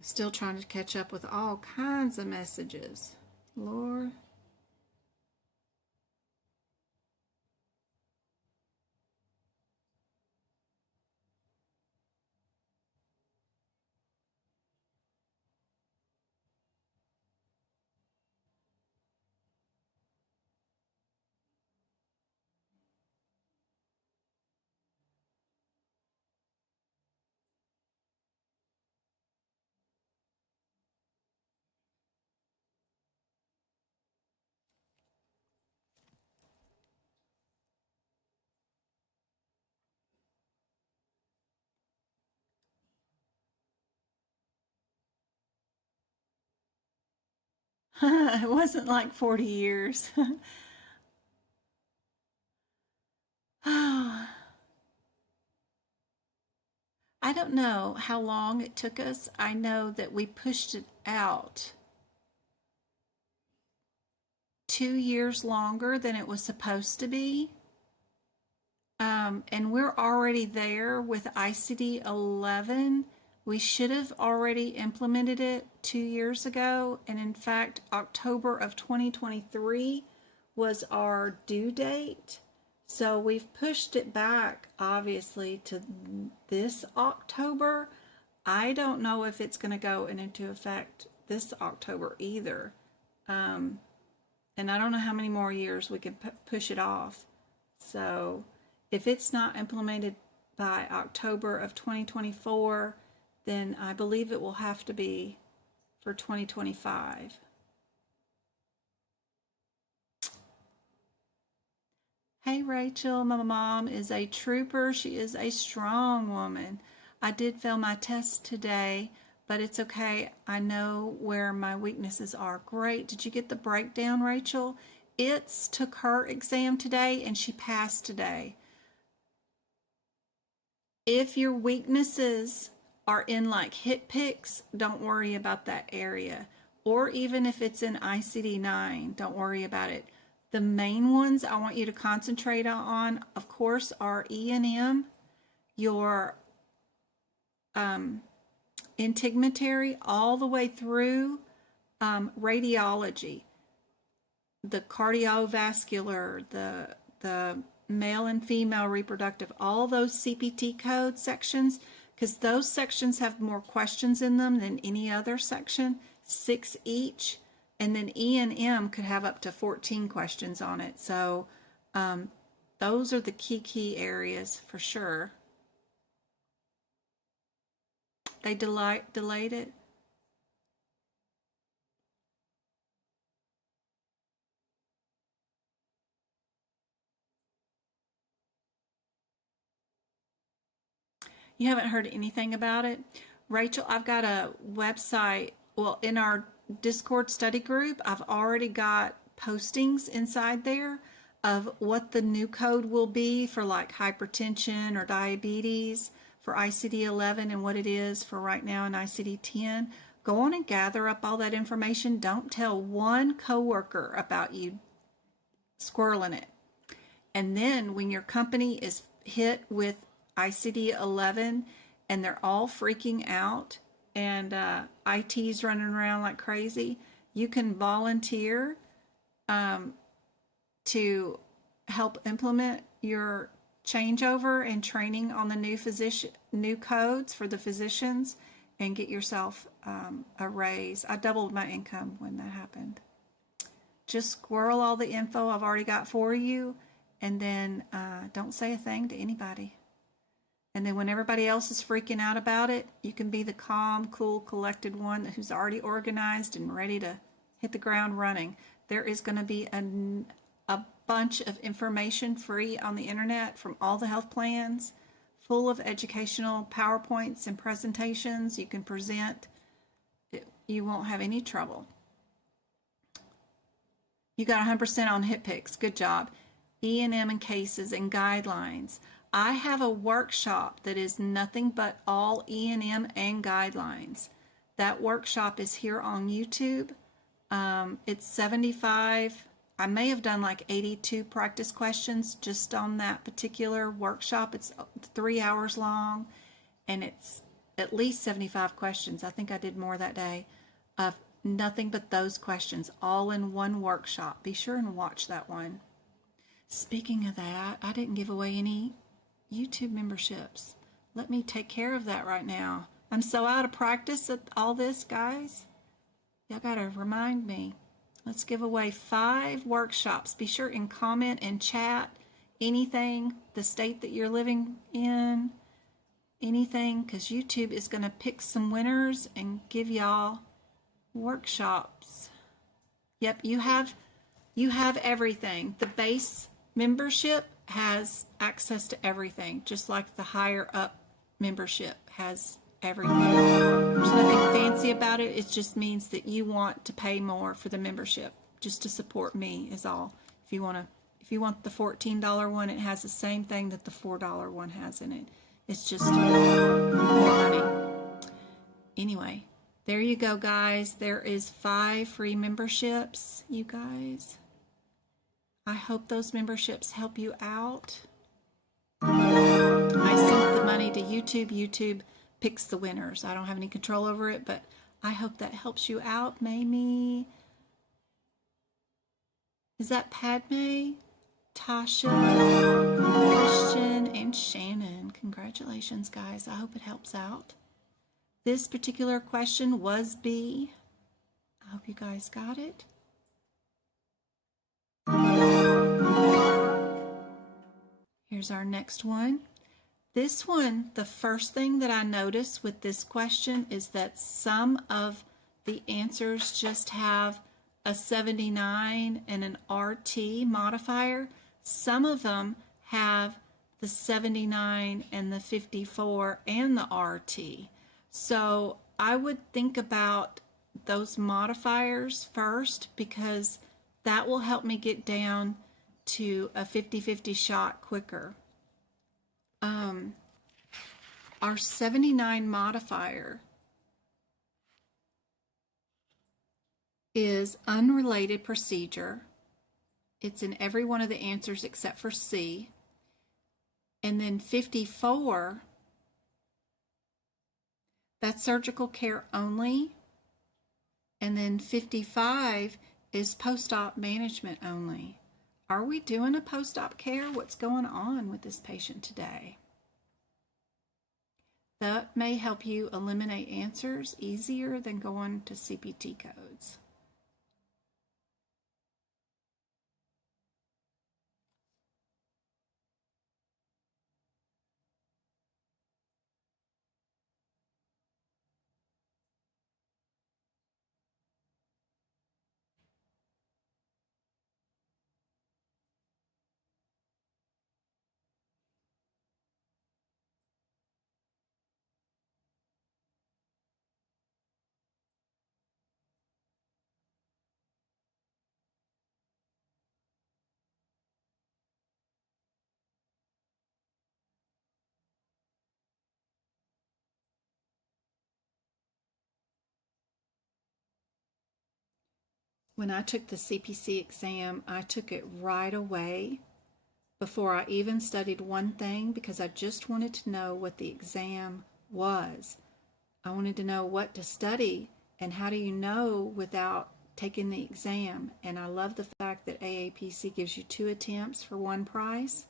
Still trying to catch up with all kinds of messages. Lord. It wasn't like 40 years. I don't know how long it took us. I know that we pushed it out 2 years longer than it was supposed to be. And we're already there with ICD-11. We should have already implemented it 2 years ago. And in fact, October of 2023 was our due date. So we've pushed it back, obviously, to this October. I don't know if it's going to go into effect this October either. And I don't know how many more years we can push it off. So if it's not implemented by October of 2024, then I believe it will have to be for 2025. Hey Rachel, my mom is a trooper. She is a strong woman. I did fail my test today, but it's okay. I know where my weaknesses are. Great. Did you get the breakdown, Rachel? It's took her exam today and she passed today. If your weaknesses are in like HCPCS, don't worry about that area. Or even if it's in ICD-9, don't worry about it. The main ones I want you to concentrate on, of course, are E&M, your integumentary, all the way through radiology, the cardiovascular, the male and female reproductive, all those CPT code sections, because those sections have more questions in them than any other section, 6 each. And then E&M could have up to 14 questions on it. So those are the key areas for sure. They delayed it. You haven't heard anything about it? Rachel, I've got a website. Well, in our Discord study group, I've already got postings inside there of what the new code will be for like hypertension or diabetes for ICD-11 and what it is for right now in ICD-10. Go on and gather up all that information. Don't tell one coworker about you squirreling it. And then when your company is hit with ICD-11 and they're all freaking out and IT's running around like crazy, you can volunteer to help implement your changeover and training on the new codes for the physicians and get yourself a raise. I doubled my income when that happened. Just squirrel all the info I've already got for you, and then don't say a thing to anybody. And then when everybody else is freaking out about it, you can be the calm, cool, collected one who's already organized and ready to hit the ground running. There is going to be a bunch of information free on the internet from all the health plans, full of educational PowerPoints and presentations you can present. You won't have any trouble. You got 100% on HCPCS. Good job. E&M and cases and guidelines. I have a workshop that is nothing but all E&M and guidelines. That workshop is here on YouTube. It's 75. I may have done like 82 practice questions just on that particular workshop. It's 3 hours long, and it's at least 75 questions. I think I did more that day of nothing but those questions, all in one workshop. Be sure and watch that one. Speaking of that, I didn't give away any YouTube memberships. Let me take care of that right now. I'm so out of practice at all this, guys. Y'all gotta remind me. Let's give away 5 workshops. Be sure and comment and chat anything, the state that you're living in, anything, because YouTube is going to pick some winners and give y'all workshops. Yep, you have everything. The base membership has access to everything, just like the higher up membership has everything. There's nothing fancy about it. It just means that you want to pay more for the membership just to support me is all. If you want the $14 one, it has the same thing that the $4 one has in it. It's just more money. Anyway, there you go, guys. There is 5 free memberships, you guys. I hope those memberships help you out. I sent the money to YouTube. YouTube picks the winners. I don't have any control over it, but I hope that helps you out, Mamie. Is that Padme, Tasha, Christian, and Shannon? Congratulations, guys. I hope it helps out. This particular question was B. I hope you guys got it. Here's our next one. This one, the first thing that I noticed with this question is that some of the answers just have a 79 and an RT modifier. Some of them have the 79 and the 54 and the RT. So I would think about those modifiers first, because that will help me get down to a 50-50 shot quicker. Our 79 modifier is unrelated procedure. It's in every one of the answers except for C. And then 54, that's surgical care only. And then 55 is post-op management only. Are we doing a post-op care? What's going on with this patient today? That may help you eliminate answers easier than going to CPT codes. When I took the CPC exam, I took it right away before I even studied one thing, because I just wanted to know what the exam was. I wanted to know what to study, and how do you know without taking the exam? And I love the fact that AAPC gives you 2 attempts for one price.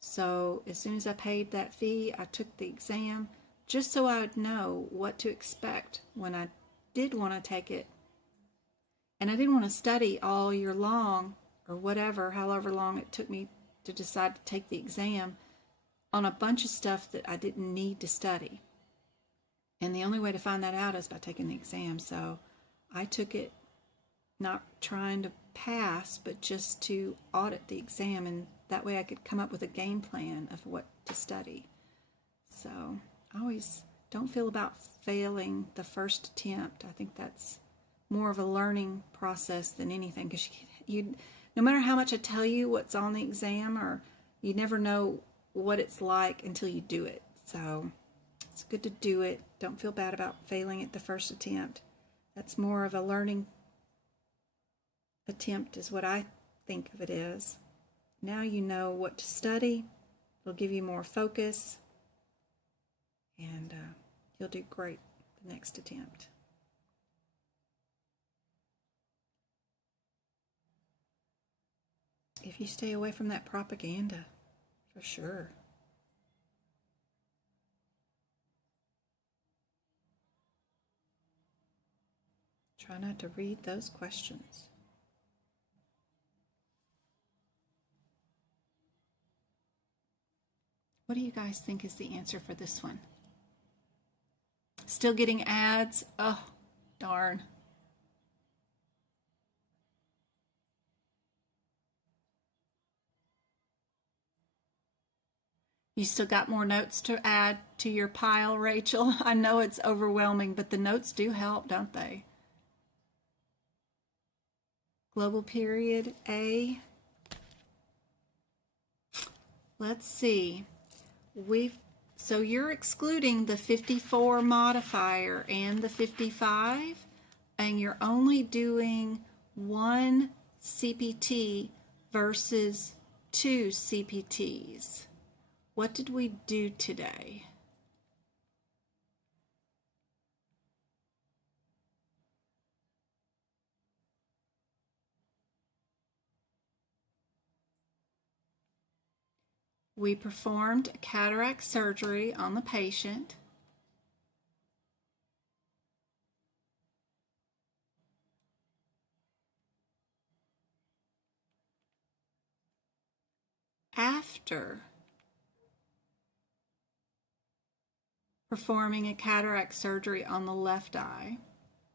So as soon as I paid that fee, I took the exam just so I would know what to expect when I did want to take it. And I didn't want to study all year long, or whatever, however long it took me to decide to take the exam, on a bunch of stuff that I didn't need to study. And the only way to find that out is by taking the exam. So I took it not trying to pass, but just to audit the exam, and that way I could come up with a game plan of what to study. So I always don't feel about failing the first attempt. I think that's more of a learning process than anything, because you no matter how much I tell you what's on the exam, or you never know what it's like until you do it. So it's good to do it. Don't feel bad about failing at the first attempt. That's more of a learning attempt, is what I think of it as. Now you know what to study. It'll give you more focus, and you'll do great the next attempt. If you stay away from that propaganda, for sure. Try not to read those questions. What do you guys think is the answer for this one? Still getting ads? Oh, darn. You still got more notes to add to your pile, Rachel? I know it's overwhelming, but the notes do help, don't they? Global period A. Let's see. So you're excluding the 54 modifier and the 55, and you're only doing 1 CPT versus 2 CPTs. What did we do today? We performed cataract surgery on the patient. after performing a cataract surgery on the left eye.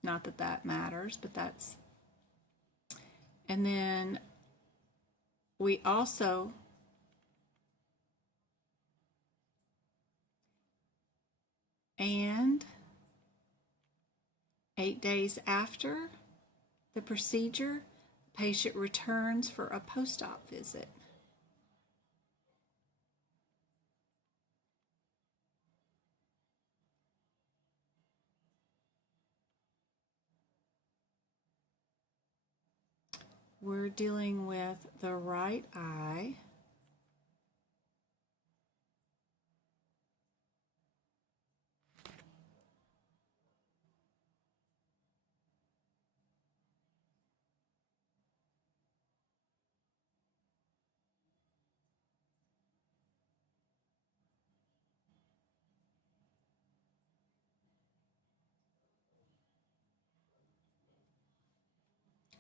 Not that that matters, but that's... And then we also and 8 days after the procedure, the patient returns for a post-op visit. We're dealing with the right eye.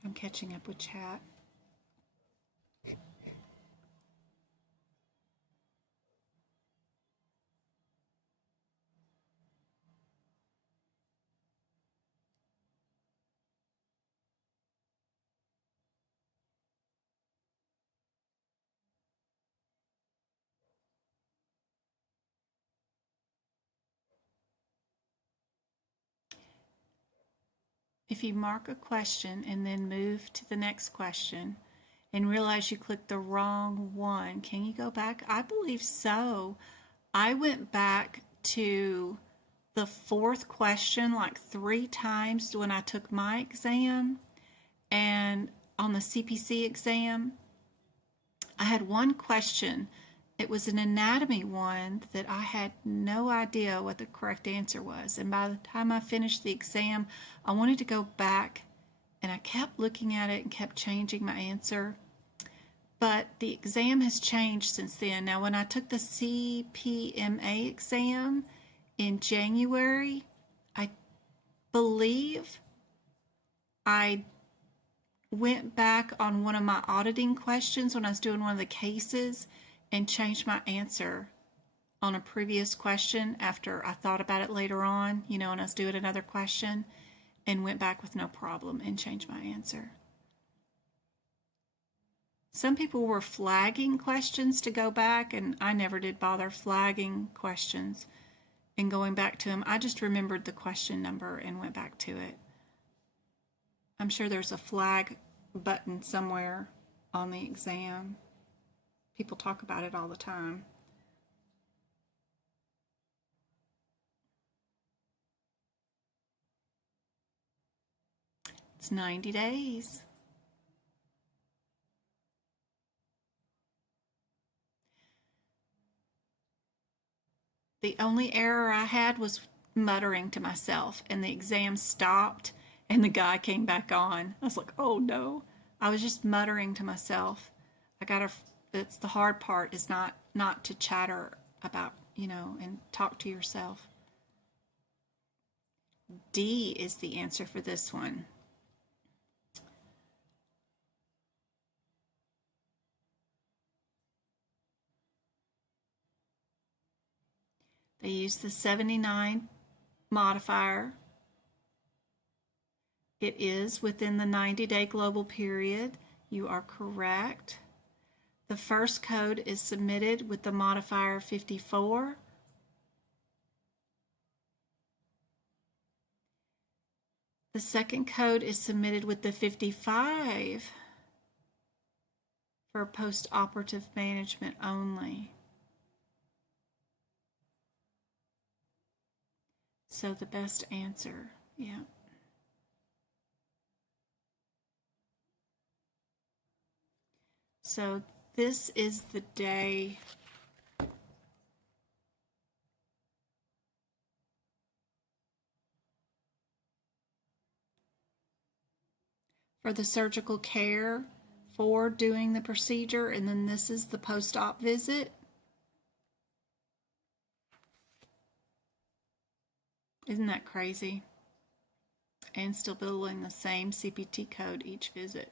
I'm catching up with chat. If you mark a question and then move to the next question and realize you clicked the wrong one, can you go back? I believe so. I went back to the fourth question like 3 times when I took my exam, and on the CPC exam, I had one question. It was an anatomy one that I had no idea what the correct answer was. And by the time I finished the exam, I wanted to go back, and I kept looking at it and kept changing my answer. But the exam has changed since then. Now, when I took the CPMA exam in January, I believe I went back on one of my auditing questions when I was doing one of the cases and changed my answer on a previous question after I thought about it later on, and I was doing another question, and went back with no problem and changed my answer. Some people were flagging questions to go back, and I never did bother flagging questions and going back to them. I just remembered the question number and went back to it. I'm sure there's a flag button somewhere on the exam. People talk about it all the time. It's 90 days. The only error I had was muttering to myself, and the exam stopped and the guy came back on. I was like, oh no. I was just muttering to myself. It's the hard part, is not to chatter about, and talk to yourself. D is the answer for this one. They use the 79 modifier. It is within the 90-day global period. You are correct. The first code is submitted with the modifier 54. The second code is submitted with the 55 for post-operative management only. So the best answer, yeah. So this is the day for the surgical care for doing the procedure, and then this is the post-op visit. Isn't that crazy? And still billing the same CPT code each visit.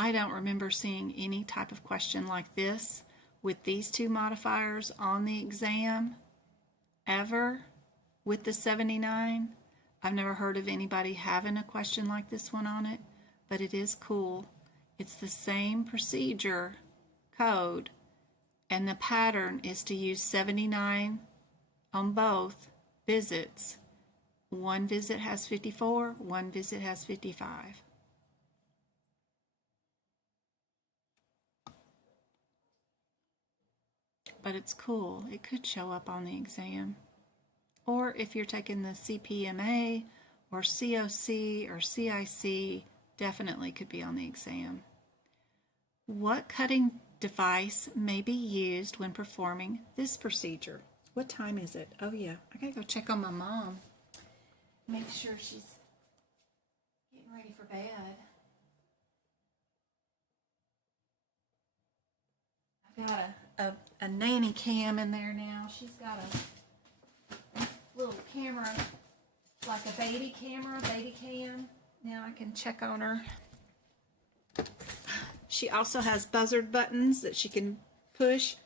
I don't remember seeing any type of question like this with these two modifiers on the exam ever with the 79. I've never heard of anybody having a question like this one on it, but it is cool. It's the same procedure code, and the pattern is to use 79 on both visits. One visit has 54, one visit has 55. But it's cool. It could show up on the exam. Or if you're taking the CPMA or COC or CIC, definitely could be on the exam. What cutting device may be used when performing this procedure? What time is it? Oh yeah, I gotta go check on my mom. Make sure she's getting ready for bed. I've got a nanny cam in there now. She's got a little camera, like a baby camera, baby cam. Now I can check on her. She also has buzzard buttons that she can push,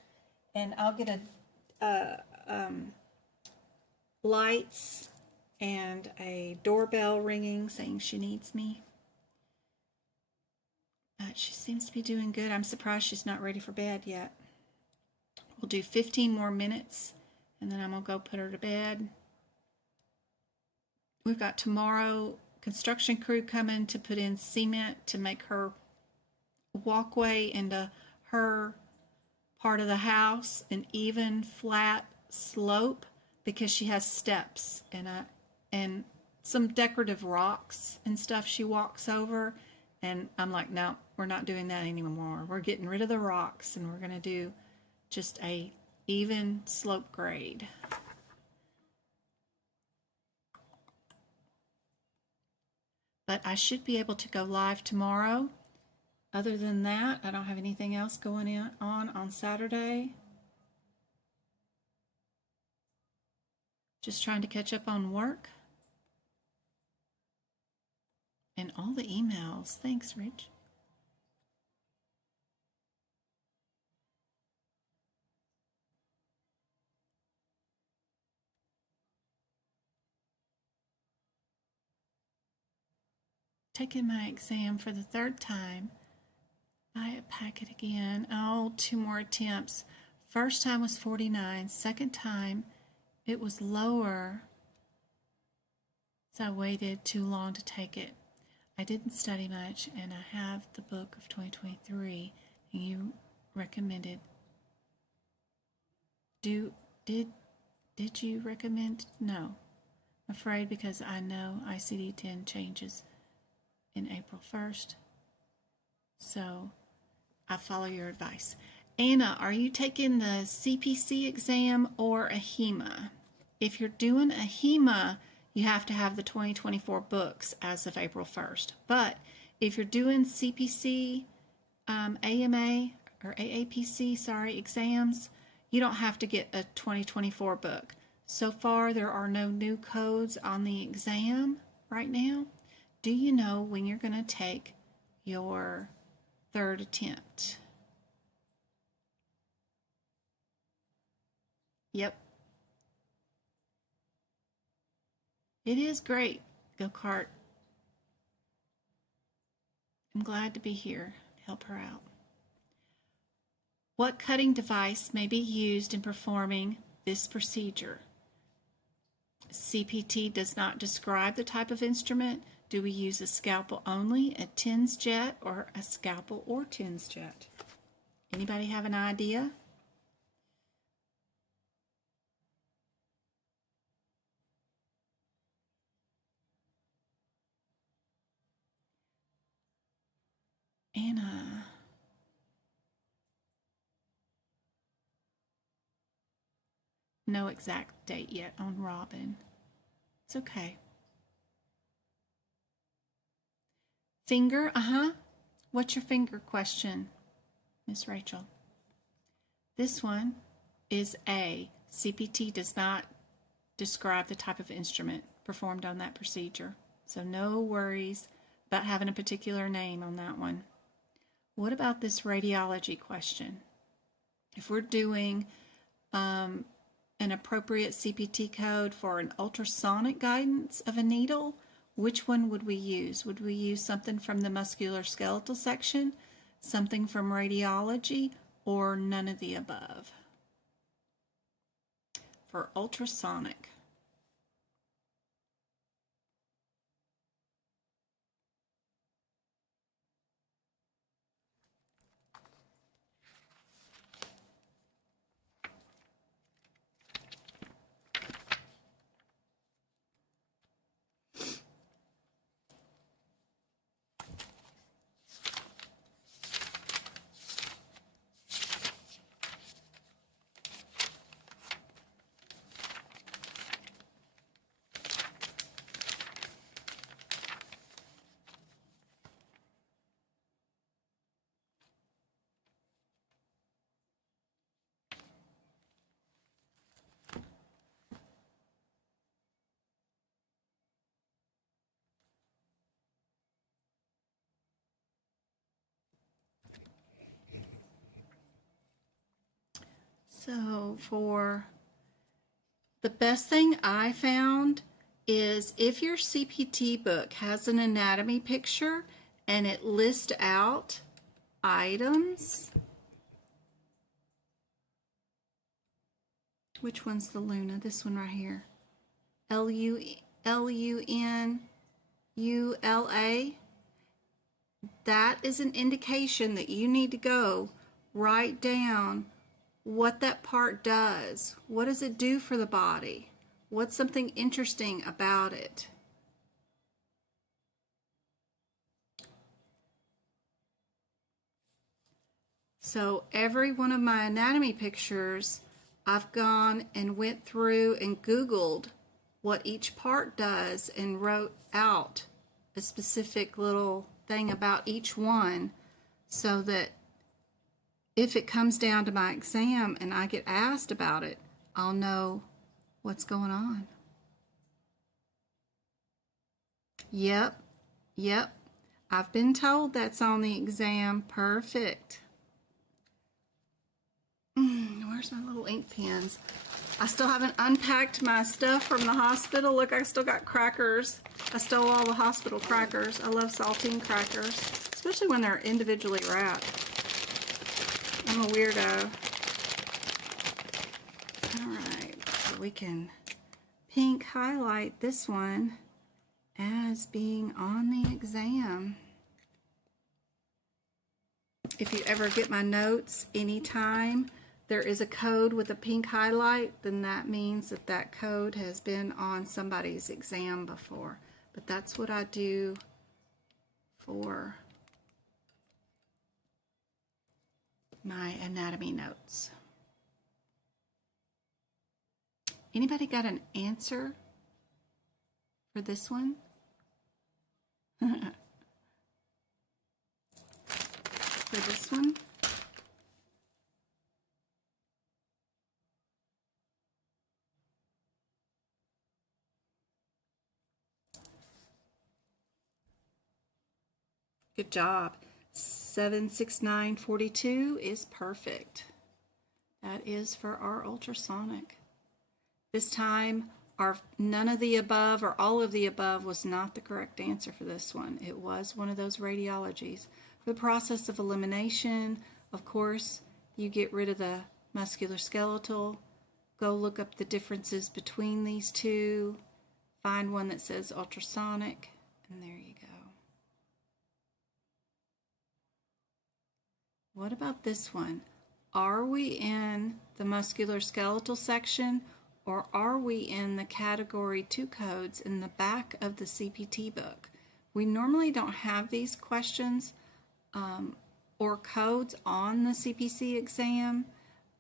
and I'll get lights and a doorbell ringing saying she needs me. She seems to be doing good. I'm surprised she's not ready for bed yet. We'll do 15 more minutes, and then I'm going to go put her to bed. We've got tomorrow construction crew coming to put in cement to make her walkway into her part of the house an even flat slope, because she has steps and some decorative rocks and stuff she walks over, and I'm like, no, we're not doing that anymore. We're getting rid of the rocks, and we're going to do just a even slope grade. But I should be able to go live tomorrow. Other than that, I don't have anything else going on Saturday. Just trying to catch up on work. And all the emails. Thanks, Rich. Taking my exam for the third time. Buy a packet again. Oh, 2 more attempts. First time was 49. Second time, it was lower. So I waited too long to take it. I didn't study much, and I have the book of 2023, and you recommended. Did you recommend? No. I'm afraid, because I know ICD-10 changes in April 1st. So I follow your advice. Anna, are you taking the CPC exam or ahima? If you're doing ahima, you have to have the 2024 books as of April 1st. But if you're doing CPC, AMA, or aapc, exams, you don't have to get a 2024 book. So far, there are no new codes on the exam right now. Do you know when you're going to take your third attempt? Yep. It is great, Go-Kart. I'm glad to be here to help her out. What cutting device may be used in performing this procedure? CPT does not describe the type of instrument. Do we use a scalpel only, a TENS jet, or a scalpel or TENS jet? Anybody have an idea? Anna. No exact date yet on Robin. It's okay. Finger, What's your finger question, Miss Rachel? This one is A. CPT does not describe the type of instrument performed on that procedure. So no worries about having a particular name on that one. What about this radiology question? If we're doing an appropriate CPT code for an ultrasonic guidance of a needle, which one would we use? Would we use something from the musculoskeletal section, something from radiology, or none of the above? For ultrasonic. So for the best thing I found is if your CPT book has an anatomy picture and it lists out items. Which one's the Luna? This one right here. LUNULA. That is an indication that you need to go write down what that part does. What does it do for the body? What's something interesting about it? So every one of my anatomy pictures, I've gone and went through and Googled what each part does and wrote out a specific little thing about each one so that if it comes down to my exam and I get asked about it, I'll know what's going on. Yep. I've been told that's on the exam. Perfect. Where's my little ink pens? I still haven't unpacked my stuff from the hospital. Look, I still got crackers. I stole all the hospital crackers. I love saltine crackers, especially when they're individually wrapped. I'm a weirdo. Alright, so we can pink highlight this one as being on the exam. If you ever get my notes anytime there is a code with a pink highlight, then that means that that code has been on somebody's exam before. But that's what I do for my anatomy notes. Anybody got an answer for this one? For this one? Good job. 76942 is perfect. That is for our ultrasonic. This time, our none of the above or all of the above was not the correct answer for this one. It was one of those radiologies. For the process of elimination, of course, you get rid of the musculoskeletal. Go look up the differences between these two. Find one that says ultrasonic, and there you go. What about this one? Are we in the musculoskeletal section or are we in the category 2 codes in the back of the CPT book? We normally don't have these questions or codes on the CPC exam.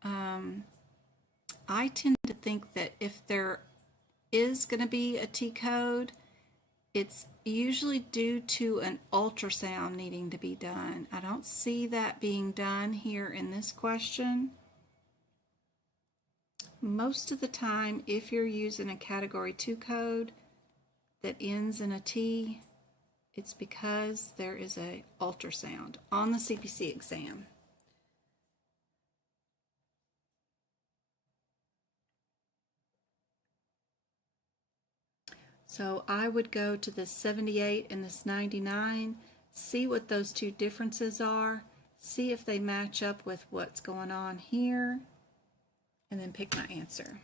I tend to think that if there is going to be a T code, it's usually due to an ultrasound needing to be done. I don't see that being done here in this question. Most of the time, if you're using a category 2 code that ends in a T, It's because there is a ultrasound on the CPC exam. So I would go to this 78 and this 99, see what those two differences are, see if they match up with what's going on here, and then pick my answer.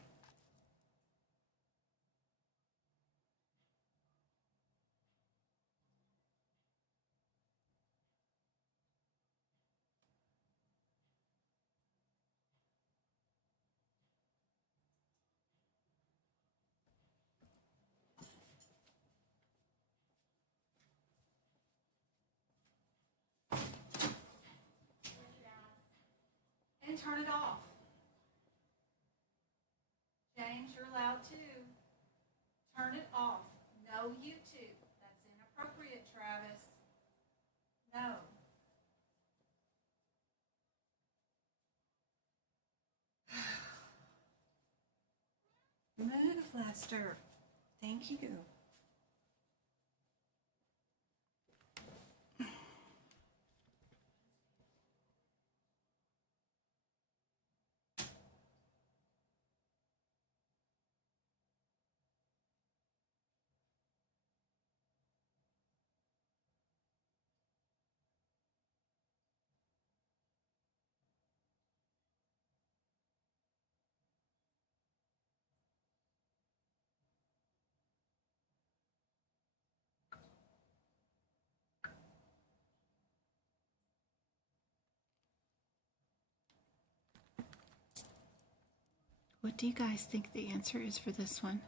And turn it off. James, you're allowed to. Turn it off. No YouTube. That's inappropriate, Travis. No. Move, Lester. Thank you. What do you guys think the answer is for this one?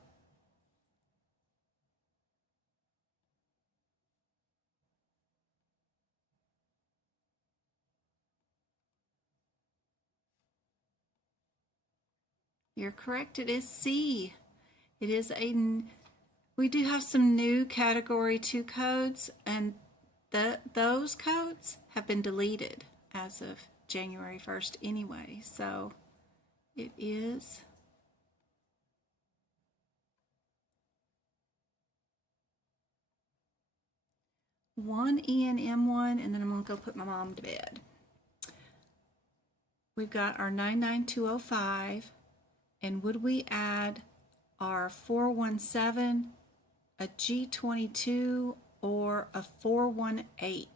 You're correct. It is C. It is we do have some new Category 2 codes, and those codes have been deleted as of January 1st anyway. So it is one E and M1, and then I'm going to go put my mom to bed. We've got our 99205, and would we add our 417, a G22, or a 418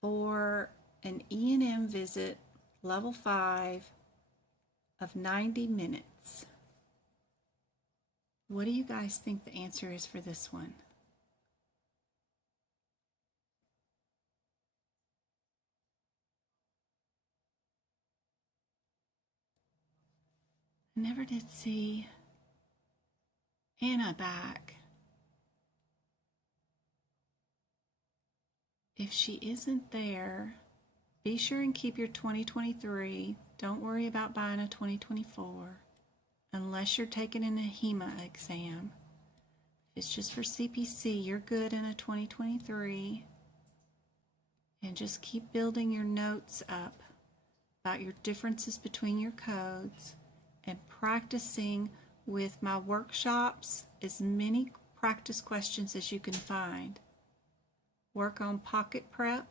for an E&M visit level 5 of 90 minutes? What do you guys think the answer is for this one? I never did see Anna back. If she isn't there, be sure and keep your 2023. Don't worry about buying a 2024 unless you're taking an ahima exam. If it's just for CPC, you're good in a 2023. And just keep building your notes up about your differences between your codes and practicing with my workshops as many practice questions as you can find. Work on Pocket Prep.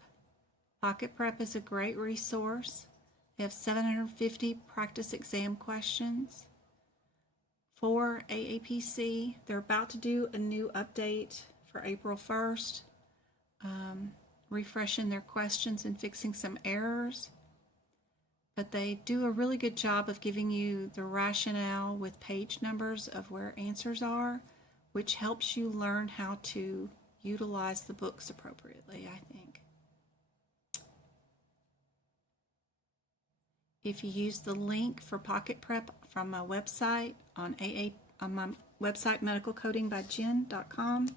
Pocket Prep is a great resource. They have 750 practice exam questions for AAPC. They're about to do a new update for April 1st, refreshing their questions and fixing some errors. But they do a really good job of giving you the rationale with page numbers of where answers are, which helps you learn how to utilize the books appropriately, I think. If you use the link for Pocket Prep from my website on my website, medicalcodingbyjen.com,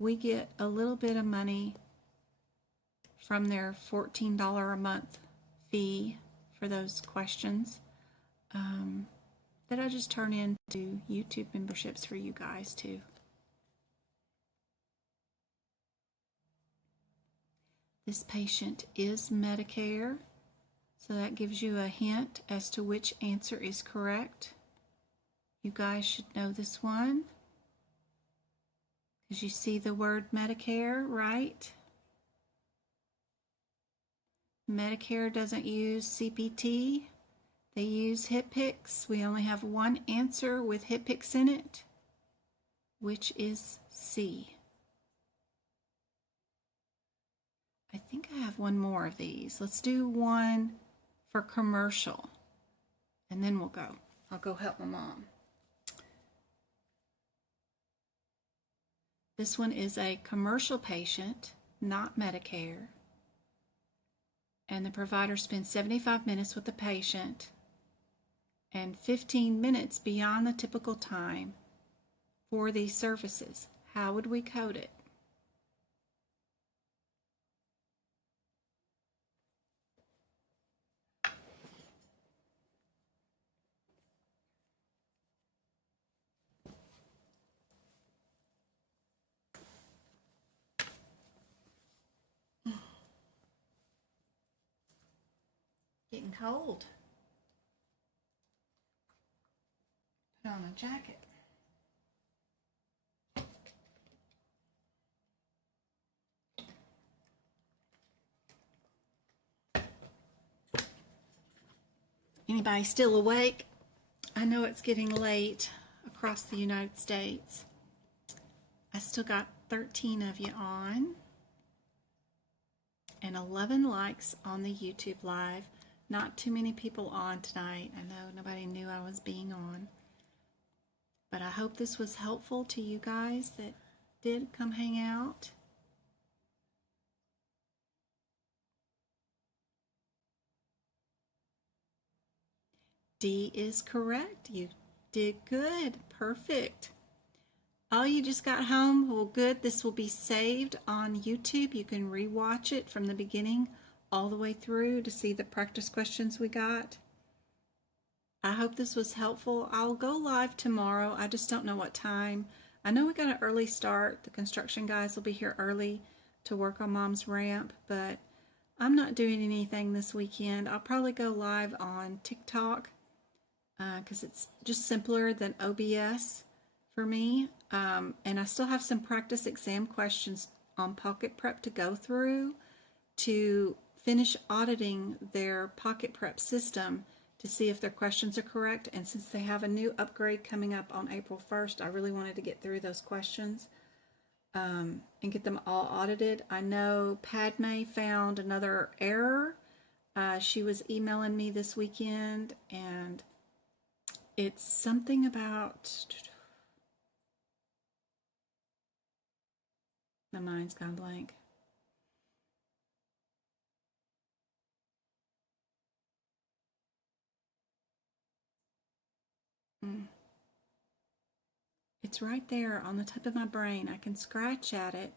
we get a little bit of money from their $14 a month fee for those questions that I just turn into YouTube memberships for you guys too. This patient is Medicare, so that gives you a hint as to which answer is correct. You guys should know this one. As you see the word Medicare, right? Medicare doesn't use CPT. They use HCPCS. We only have one answer with HCPCS in it, which is C. I think I have one more of these. Let's do one for commercial, and then we'll go. I'll go help my mom. This one is a commercial patient, not Medicare. And the provider spends 75 minutes with the patient and 15 minutes beyond the typical time for these services. How would we code it? Getting cold. Put on a jacket. Anybody still awake? I know it's getting late across the United States. I still got 13 of you on and 11 likes on the YouTube live. Not too many people on tonight. I know nobody knew I was being on. But I hope this was helpful to you guys that did come hang out. D is correct. You did good. Perfect. Oh, you just got home? Well, good. This will be saved on YouTube. You can rewatch it from the beginning all the way through to see the practice questions we got. I hope this was helpful. I'll go live tomorrow. I just don't know what time. I know we got an early start. The construction guys will be here early to work on Mom's ramp, but I'm not doing anything this weekend. I'll probably go live on TikTok because it's just simpler than OBS for me. And I still have some practice exam questions on Pocket Prep to go through to finish auditing their Pocket Prep system to see if their questions are correct. And since they have a new upgrade coming up on April 1st, I really wanted to get through those questions and get them all audited. I know Padme found another error. She was emailing me this weekend, and it's something about... My mind's gone blank. It's right there on the tip of my brain. I can scratch at it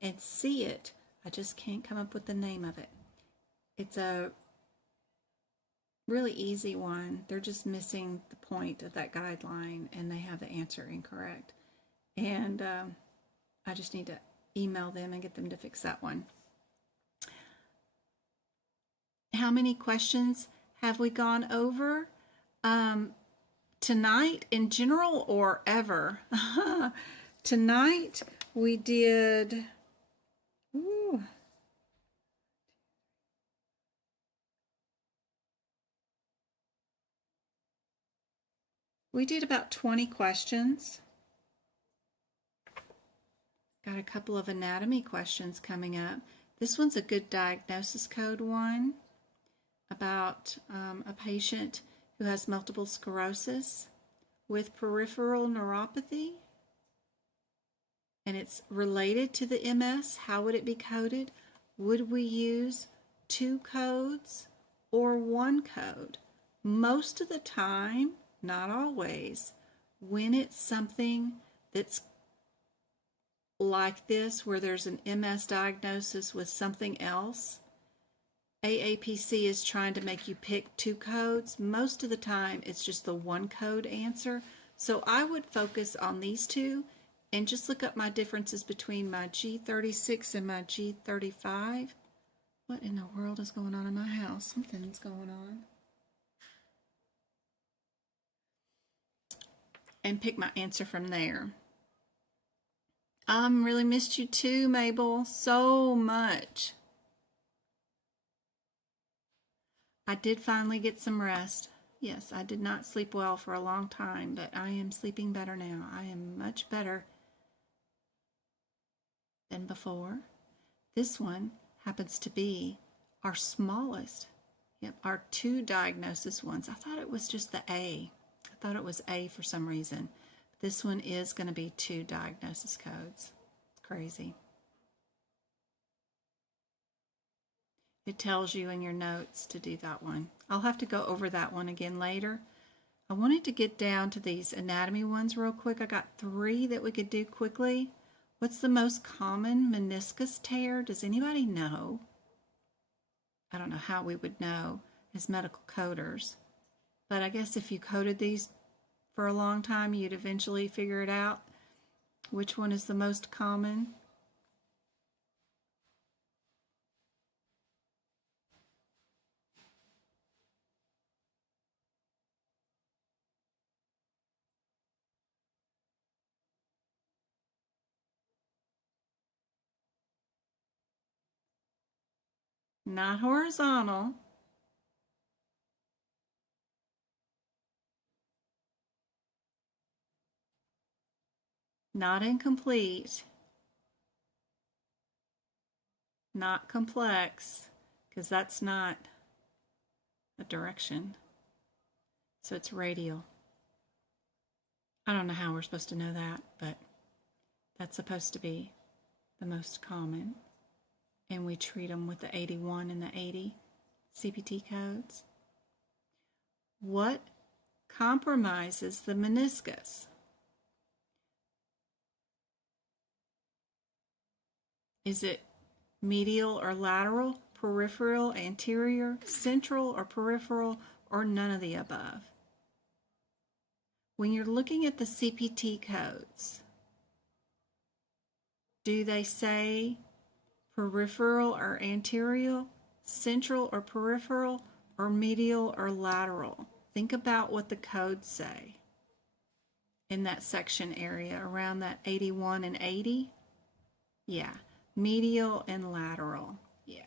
and see it. I just can't come up with the name of it. It's a really easy one. They're just missing the point of that guideline, and they have the answer incorrect. And I just need to email them and get them to fix that one. How many questions have we gone over? Tonight in general or ever? Tonight we did, we did about 20 questions. Got a couple of anatomy questions coming up. This one's a good diagnosis code one about a patient who has multiple sclerosis with peripheral neuropathy, and it's related to the MS. How would it be coded? Would we use 2 codes or 1 code? Most of the time, not always, when it's something that's like this, where there's an MS diagnosis with something else, AAPC is trying to make you pick 2 codes. Most of the time, it's just the 1 code answer. So I would focus on these 2 and just look up my differences between my G36 and my G35. What in the world is going on in my house? Something's going on. And pick my answer from there. Really missed you too, Mabel, so much. I did finally get some rest. Yes, I did not sleep well for a long time, but I am sleeping better now. I am much better than before. This one happens to be our smallest. Yep, our 2 diagnosis ones. I thought it was just the A. I thought it was A for some reason. This one is going to be 2 diagnosis codes. It's crazy. It tells you in your notes to do that one. I'll have to go over that one again later. I wanted to get down to these anatomy ones real quick. I got 3 that we could do quickly. What's the most common meniscus tear? Does anybody know? I don't know how we would know as medical coders, but I guess if you coded these for a long time, you'd eventually figure it out. Which one is the most common? Not horizontal. Not incomplete. Not complex, because that's not a direction. So it's radial. I don't know how we're supposed to know that, but that's supposed to be the most common. And we treat them with the 81 and the 80 CPT codes. What compromises the meniscus? Is it medial or lateral, peripheral, anterior, central or peripheral, or none of the above? When you're looking at the CPT codes, do they say peripheral or anterior, central or peripheral, or medial or lateral? Think about what the codes say in that section area around that 81 and 80. Yeah, medial and lateral. Yeah,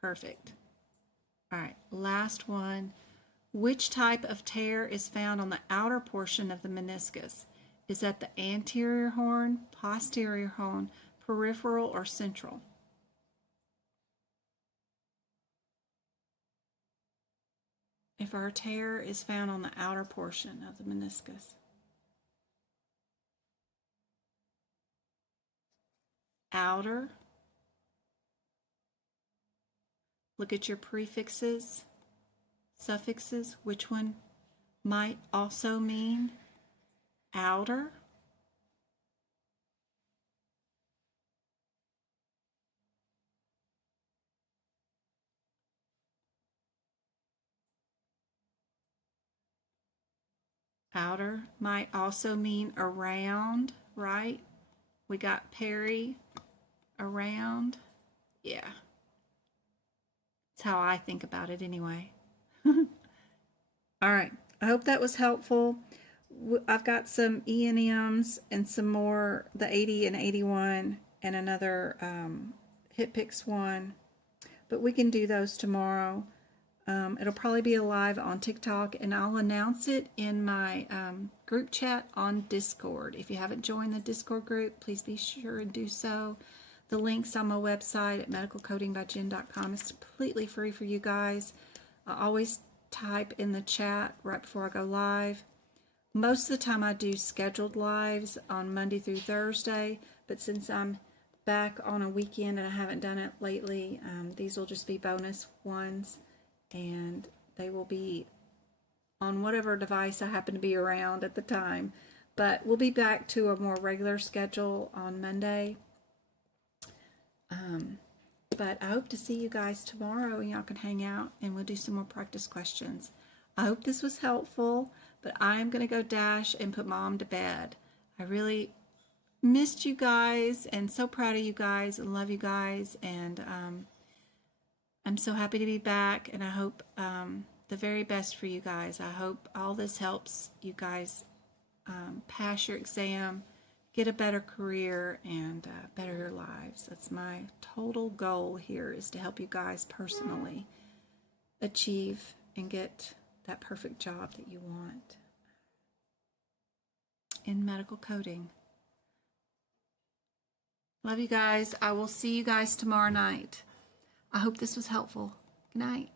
perfect. All right, last one. Which type of tear is found on the outer portion of the meniscus? Is that the anterior horn, posterior horn, peripheral, or central? If our tear is found on the outer portion of the meniscus. Outer. Look at your prefixes, suffixes. Which one might also mean outer? Outer might also mean around, right? We got peri, around. Yeah. That's how I think about it anyway. All right. I hope that was helpful. I've got some E&Ms and some more, the 80 and 81, and another HitPix one. But we can do those tomorrow. It'll probably be live on TikTok, and I'll announce it in my group chat on Discord. If you haven't joined the Discord group, please be sure and do so. The link's on my website at medicalcodingbyjen.com. It's completely free for you guys. I always type in the chat right before I go live. Most of the time I do scheduled lives on Monday through Thursday, but since I'm back on a weekend and I haven't done it lately, these will just be bonus ones, and they will be on whatever device I happen to be around at the time. But we'll be back to a more regular schedule on Monday. But I hope to see you guys tomorrow, and y'all can hang out and we'll do some more practice questions. I hope this was helpful, but I am going to go dash and put Mom to bed. I really missed you guys and so proud of you guys and love you guys, and I'm so happy to be back, and I hope the very best for you guys. I hope all this helps you guys pass your exam, get a better career and better your lives. That's my total goal here, is to help you guys personally achieve and get that perfect job that you want in medical coding. Love you guys. I will see you guys tomorrow night. I hope this was helpful. Good night.